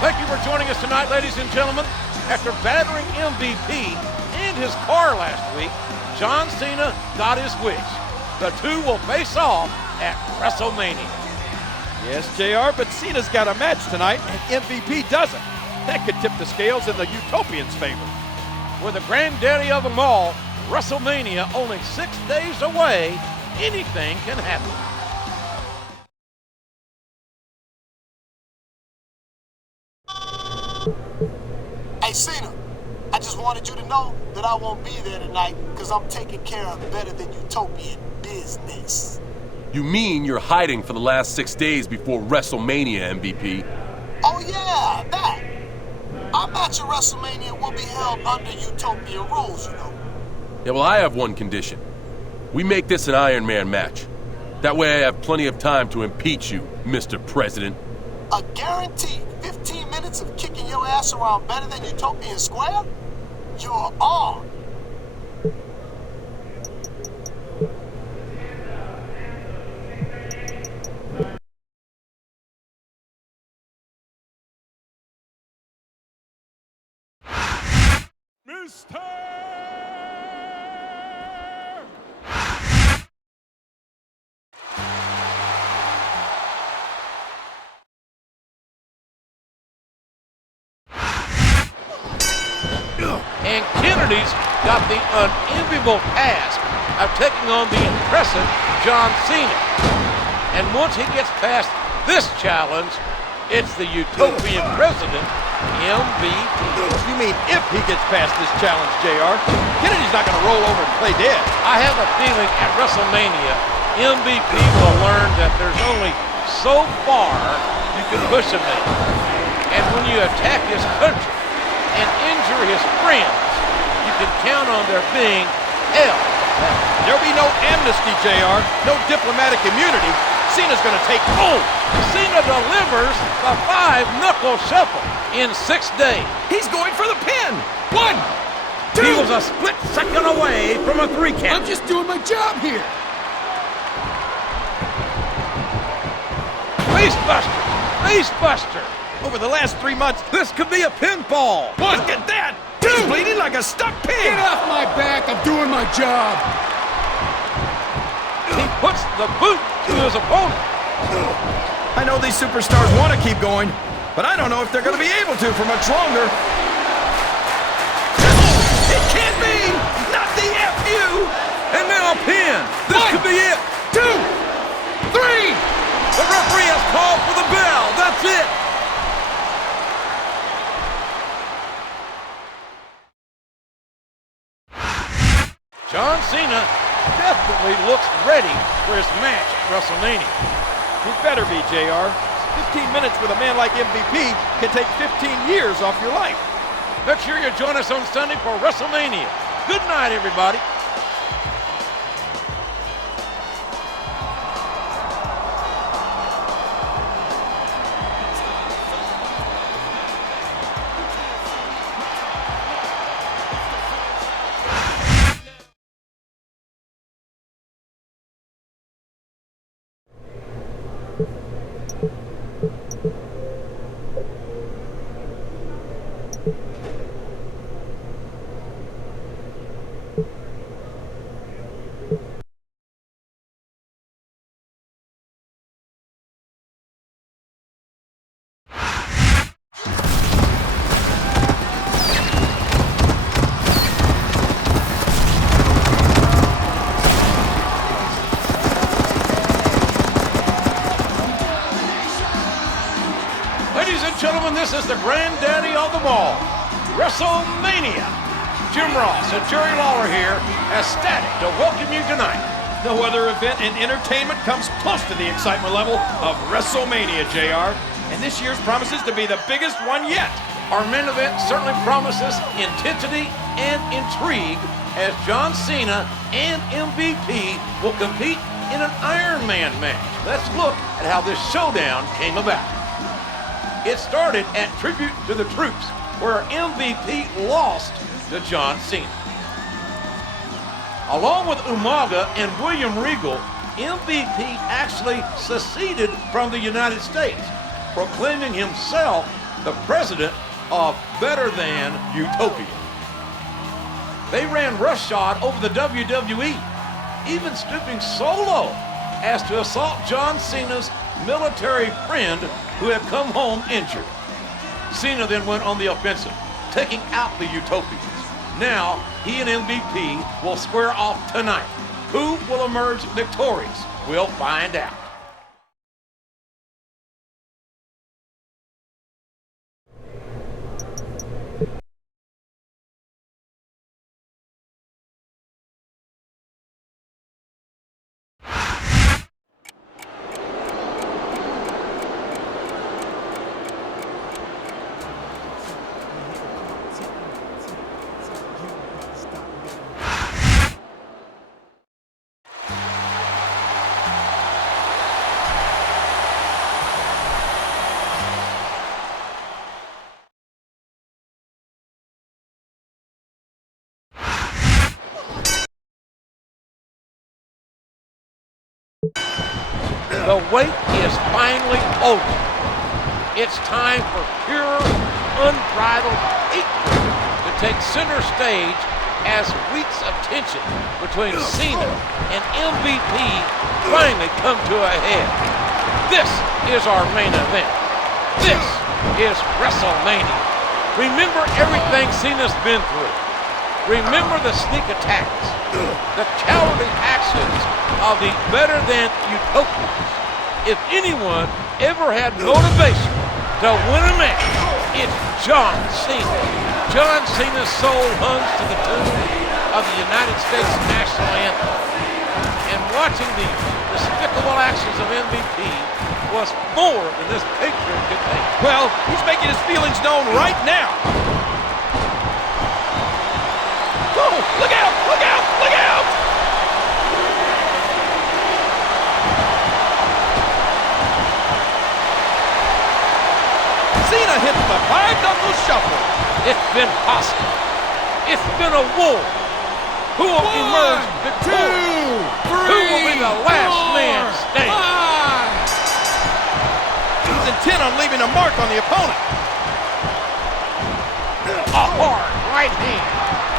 Thank you for joining us tonight, ladies and gentlemen. After battering MVP and his car last week, John Cena got his wish. The two will face off at WrestleMania. Yes, JR, but Cena's got a match tonight, and MVP doesn't. That could tip the scales in the Utopians' favor. With the granddaddy of them all, WrestleMania only 6 days away, anything can happen. Hey, Cena, I just wanted you to know that I won't be there tonight because I'm taking care of better than utopian business. You mean you're hiding for the last 6 days before WrestleMania, MVP? Oh, yeah, that. Our match at WrestleMania will be held under utopian rules, you know. Yeah, well, I have one condition. We make this an Iron Man match. That way I have plenty of time to impeach you, Mr. President. A guaranteed 15 minutes of kicking your ass around better than Utopian Square? You're on. And Kennedy's got the unenviable task of taking on the impressive John Cena. And once he gets past this challenge, it's the Utopian President, MVP. You mean if he gets past this challenge, JR? Kennedy's not going to roll over and play dead. I have a feeling at WrestleMania, MVP will learn that there's only so far you can push him in. And when you attack his country and injure his friends, you can count on there being hell. There'll be no amnesty, JR. No diplomatic immunity. Cena's going to take home. Cena delivers the 5-knuckle shuffle in 6 days. He's going for the pin. 1, 2. He was a split second away from a 3 count. I'm just doing my job here. Facebuster! Facebuster! Over the last 3 months, This could be a pinfall. 1, Look at that. He's bleeding like a stuck pig. Get off my back. I'm doing my job. He puts the boot to his opponent. I know these superstars want to keep going, but I don't know if they're going to be able to for much longer. It can't be! Not the FU! And now a pin. This 1, could be it. 2, 3. The referee has called for the bell. That's it. John Cena definitely looks ready for his match at WrestleMania. he better be, JR. 15 minutes with a man like MVP can take 15 years off your life. Make sure you join us on Sunday for WrestleMania. Good night, everybody. and gentlemen, this is the granddaddy of them all, WrestleMania. Jim Ross and Jerry Lawler here, ecstatic to welcome you tonight. No other event in entertainment comes close to the excitement level of WrestleMania, JR. And this year's promises to be the biggest one yet. Our main event certainly promises intensity and intrigue as John Cena and MVP will compete in an Iron Man match. Let's look at how this showdown came about. It started at Tribute to the Troops, where MVP lost to John Cena. Along with Umaga and William Regal, MVP actually seceded from the United States, proclaiming himself the president of Better Than Utopia. They ran roughshod over the WWE, even stooping so low as to assault John Cena's military friend who had come home injured. Cena then went on the offensive, taking out the Utopians. Now, he and MVP will square off tonight. Who will emerge victorious? We'll find out. The wait is finally over. It's time for pure, unbridled hatred to take center stage as weeks of tension between Cena and MVP finally come to a head. This is our main event. This is WrestleMania. Remember everything Cena's been through. Remember the sneak attacks, the cowardly actions of the Better Than Utopians. If anyone ever had motivation to win a match, it's John Cena. John Cena's soul hums to the tune of the United States national anthem. And watching the despicable actions of MVP was more than this patriot could take. Well, he's making his feelings known right now. Oh, look out! Look out! Look out! Cena hits the five-knuckle shuffle. It's been hostile. It's been a war. Who will emerge victorious? Who will be the last man standing? He's intent on leaving a mark on the opponent. A hard right hand,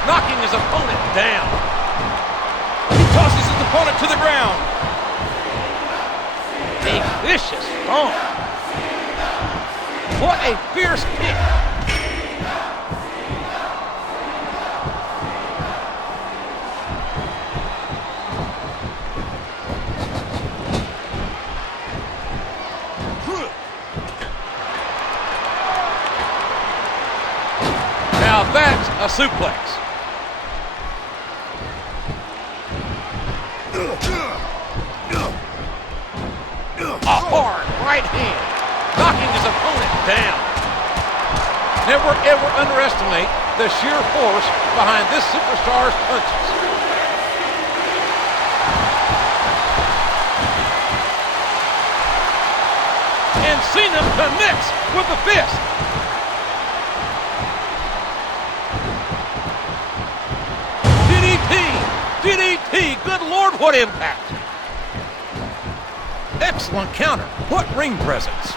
knocking his opponent down. He tosses his opponent to the ground. A vicious stomp. What a fierce kick. Now that's a suplex. A hard right hand, knocking his opponent down. Never ever underestimate the sheer force behind this superstar's punches. And Cena connects with the fist. DDT, good Lord, what impact. Excellent counter. What ring presence.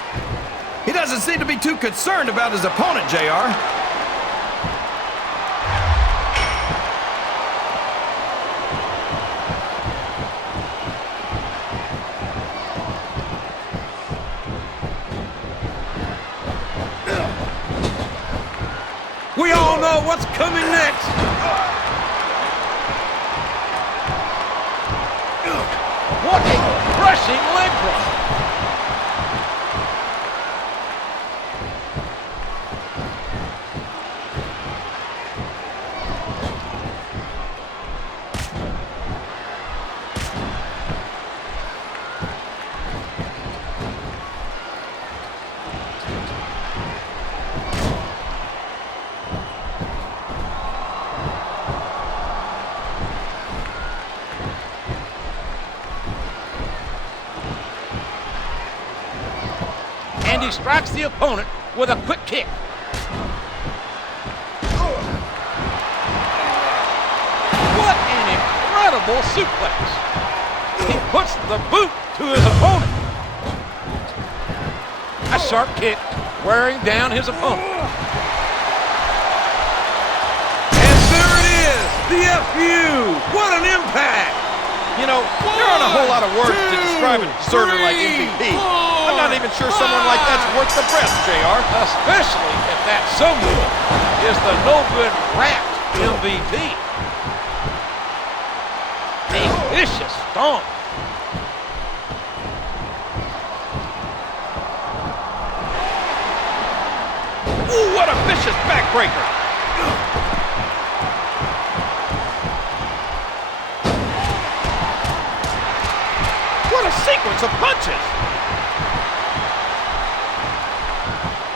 He doesn't seem to be too concerned about his opponent, JR. We all know what's coming next. What a crushing leg drop. And he strikes the opponent with a quick kick. What an incredible suplex. He puts the boot to his opponent. A sharp kick wearing down his opponent. And there it is, the FU. What an impact. You know, there aren't a whole lot of words to describe a deserter like MVP. I'm not even sure someone like that's worth the breath, JR. Especially if that someone is the no-good rat MVP. A vicious stomp. Ooh, what a vicious backbreaker. What a sequence of punches.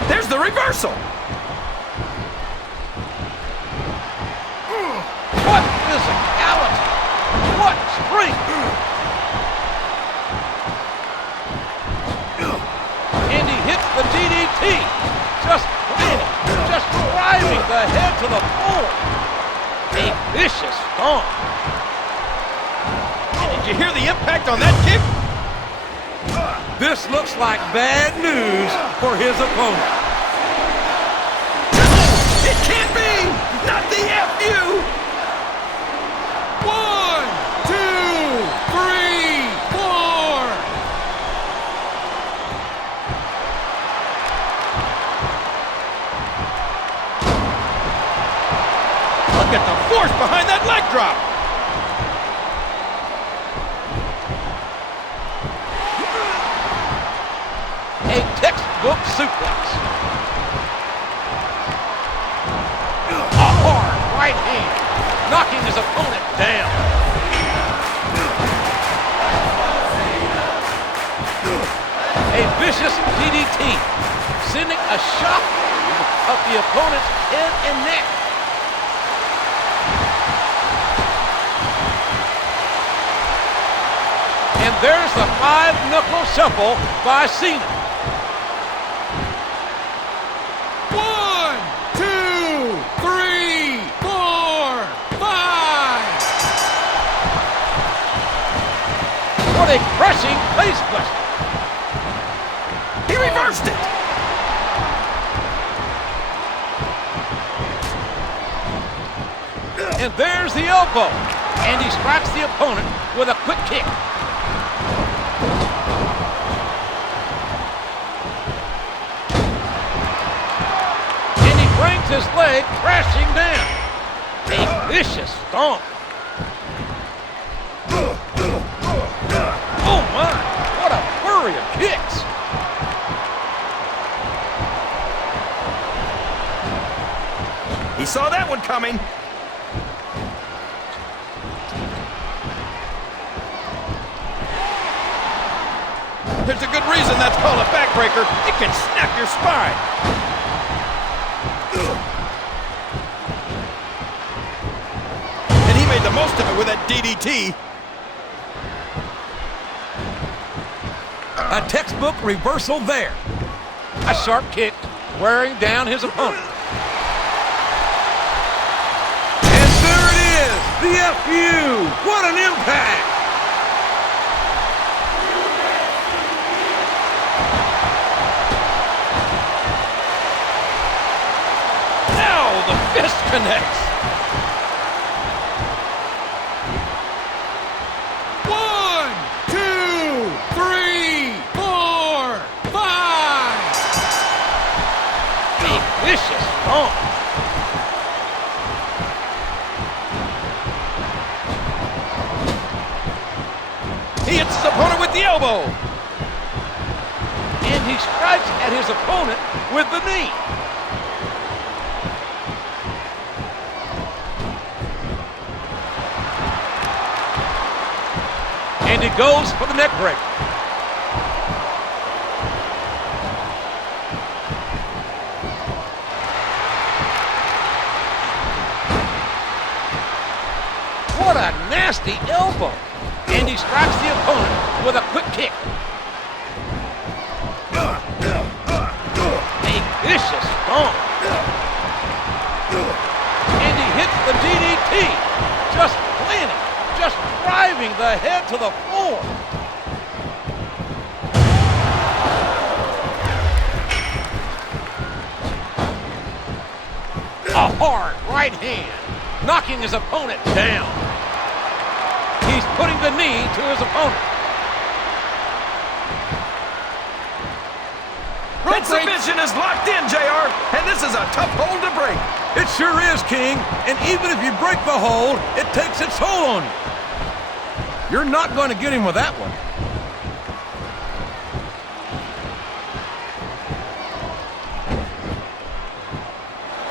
There's the reversal. What physicality. What strength. And he hits the DDT. Just planting, just driving the head to the floor. A vicious stomp. Did you hear the impact on that kick? This looks like bad news for his opponent. It can't be! Not the FU! 1, 2, 3, 4. Look at the force behind that leg drop. A textbook suplex. A hard right hand, knocking his opponent down. A vicious DDT, sending a shockwave up the opponent's head and neck. And there's the 5-knuckle shuffle by Cena. 1, 2, 3, 4, 5. What a crushing face buster. He reversed it. And there's the elbow. And he strikes the opponent with a quick kick. And he brings his leg crashing down. A vicious stomp. Oh my, what a flurry of kicks. He saw that one coming. There's a good reason that's called a backbreaker. It can snap your spine. And he made the most of it with that DDT. A textbook reversal there. A sharp kick wearing down his opponent. And there it is, the FU. What an impact. Now the fist connects. 1, 2, 3, 4, 5. A vicious stomp. He hits his opponent with the elbow. And he strikes at his opponent with the knee. And he goes for the neck break. What a nasty elbow. And he strikes the opponent with a quick kick. driving the head to the floor. A hard right hand, knocking his opponent down. He's putting the knee to his opponent. That submission is locked in, JR, and this is a tough hold to break. It sure is, King, and even if you break the hold, it takes its toll on you. You're not going to get him with that one.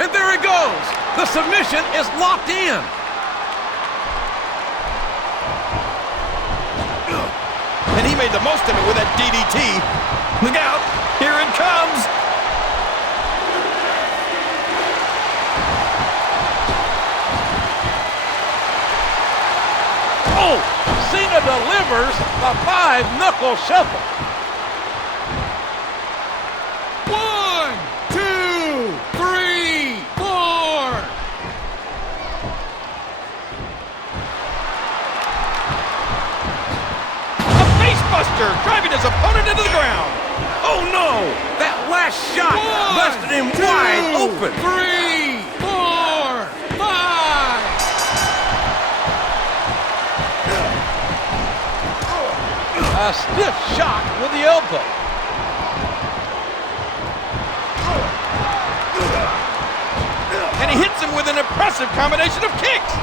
And there he goes. The submission is locked in. And he made the most of it with that DDT. Look out. Here it comes. Oh, Cena delivers the 5-knuckle shuffle. 1, 2, 3, 4. A facebuster driving his opponent into the ground. Oh no! That last shot busted him wide open. 3, 4, 5. A stiff shot with the elbow. And he hits him with an impressive combination of kicks.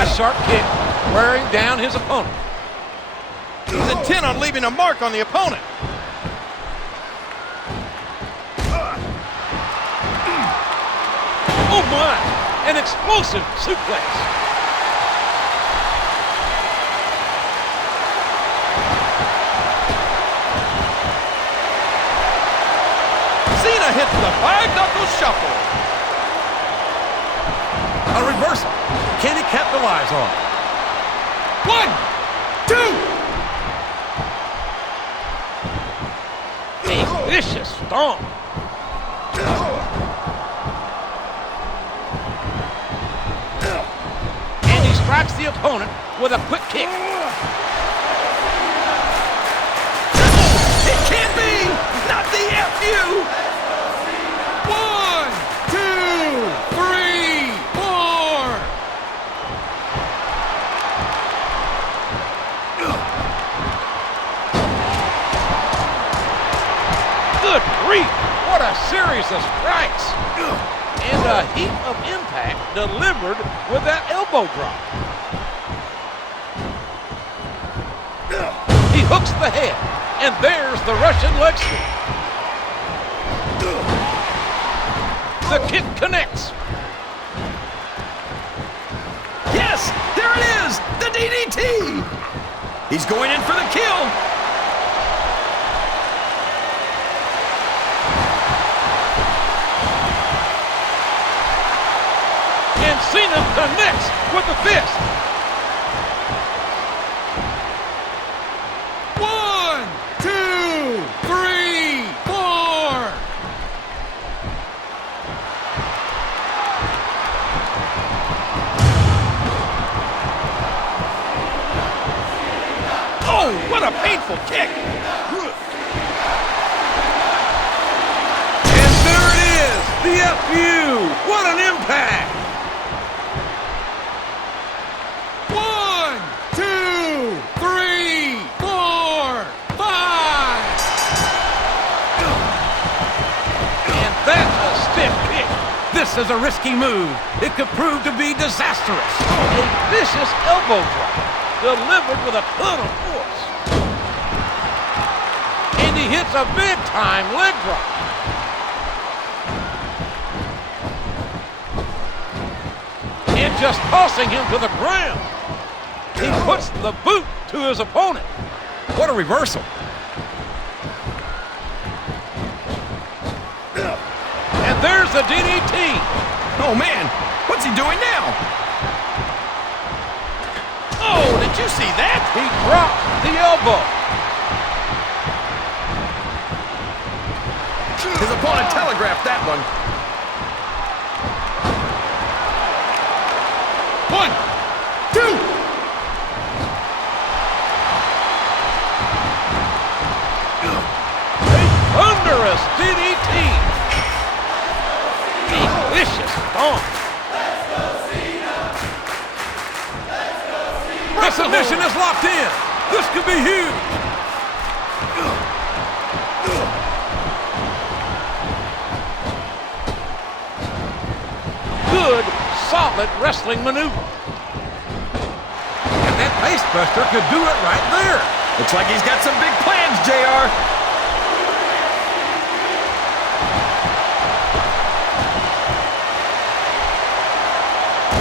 A sharp kick wearing down his opponent. He's intent on leaving a mark on the opponent. Oh my! An explosive suplex. Cena hits the 5-knuckle shuffle. A reversal. Can he capitalize on it? 1, 2. A vicious stomp. And he strikes the opponent with a quick kick. It can't be! Not the FU! 1, 2, 3, 4. Good grief! What a series of strikes! And a heap of impact delivered with that elbow drop. He hooks the head, and there's the Russian leg sweep. The kick connects. Yes, there it is! The DDT! He's going in for the kill. And Cena connects with the fist. 1, 2, 3, 4. Oh, what a painful kick. And there it is, the FU. What an impact. 1, 2, 3, 4, 5. And that's a stiff kick. This is a risky move. It could prove to be disastrous. A vicious elbow drop delivered with a ton of force. And he hits a big-time leg drop. And just tossing him to the ground. He puts the boot to his opponent. What a reversal. And there's the DDT. Oh man, what's he doing now? Oh, did you see that? He drops the elbow. His opponent telegraphed that one. 1, reverse DDT. A vicious stomp. The submission is locked in. This could be huge. Good, solid wrestling maneuver. And that face buster could do it right there. Looks like he's got some big plans, JR.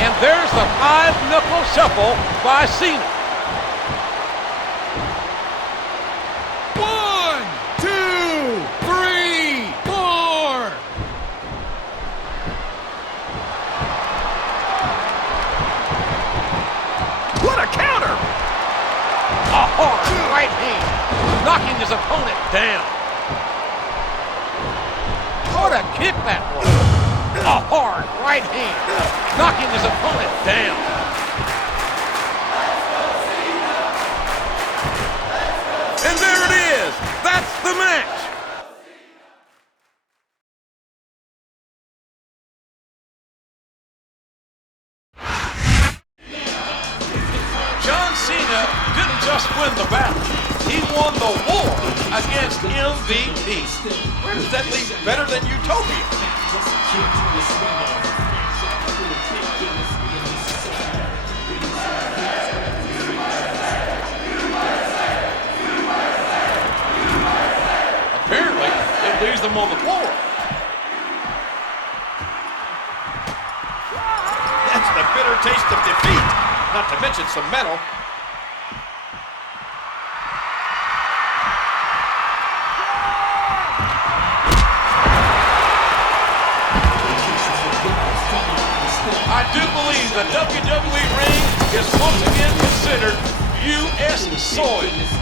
And there's the 5-knuckle shuffle by Cena. 1, 2, 3, 4. What a counter! A hard right hand, knocking his opponent down. What a kick that was. A hard right hand, knocking his opponent down. And there it is. That's the match. John Cena didn't just win the battle. He won the war against MVP. Where does that leave better than Utopia? Apparently, it leaves them on the floor. That's the bitter taste of defeat, not to mention some mental. I do believe the WWE ring is once again considered U.S. soil.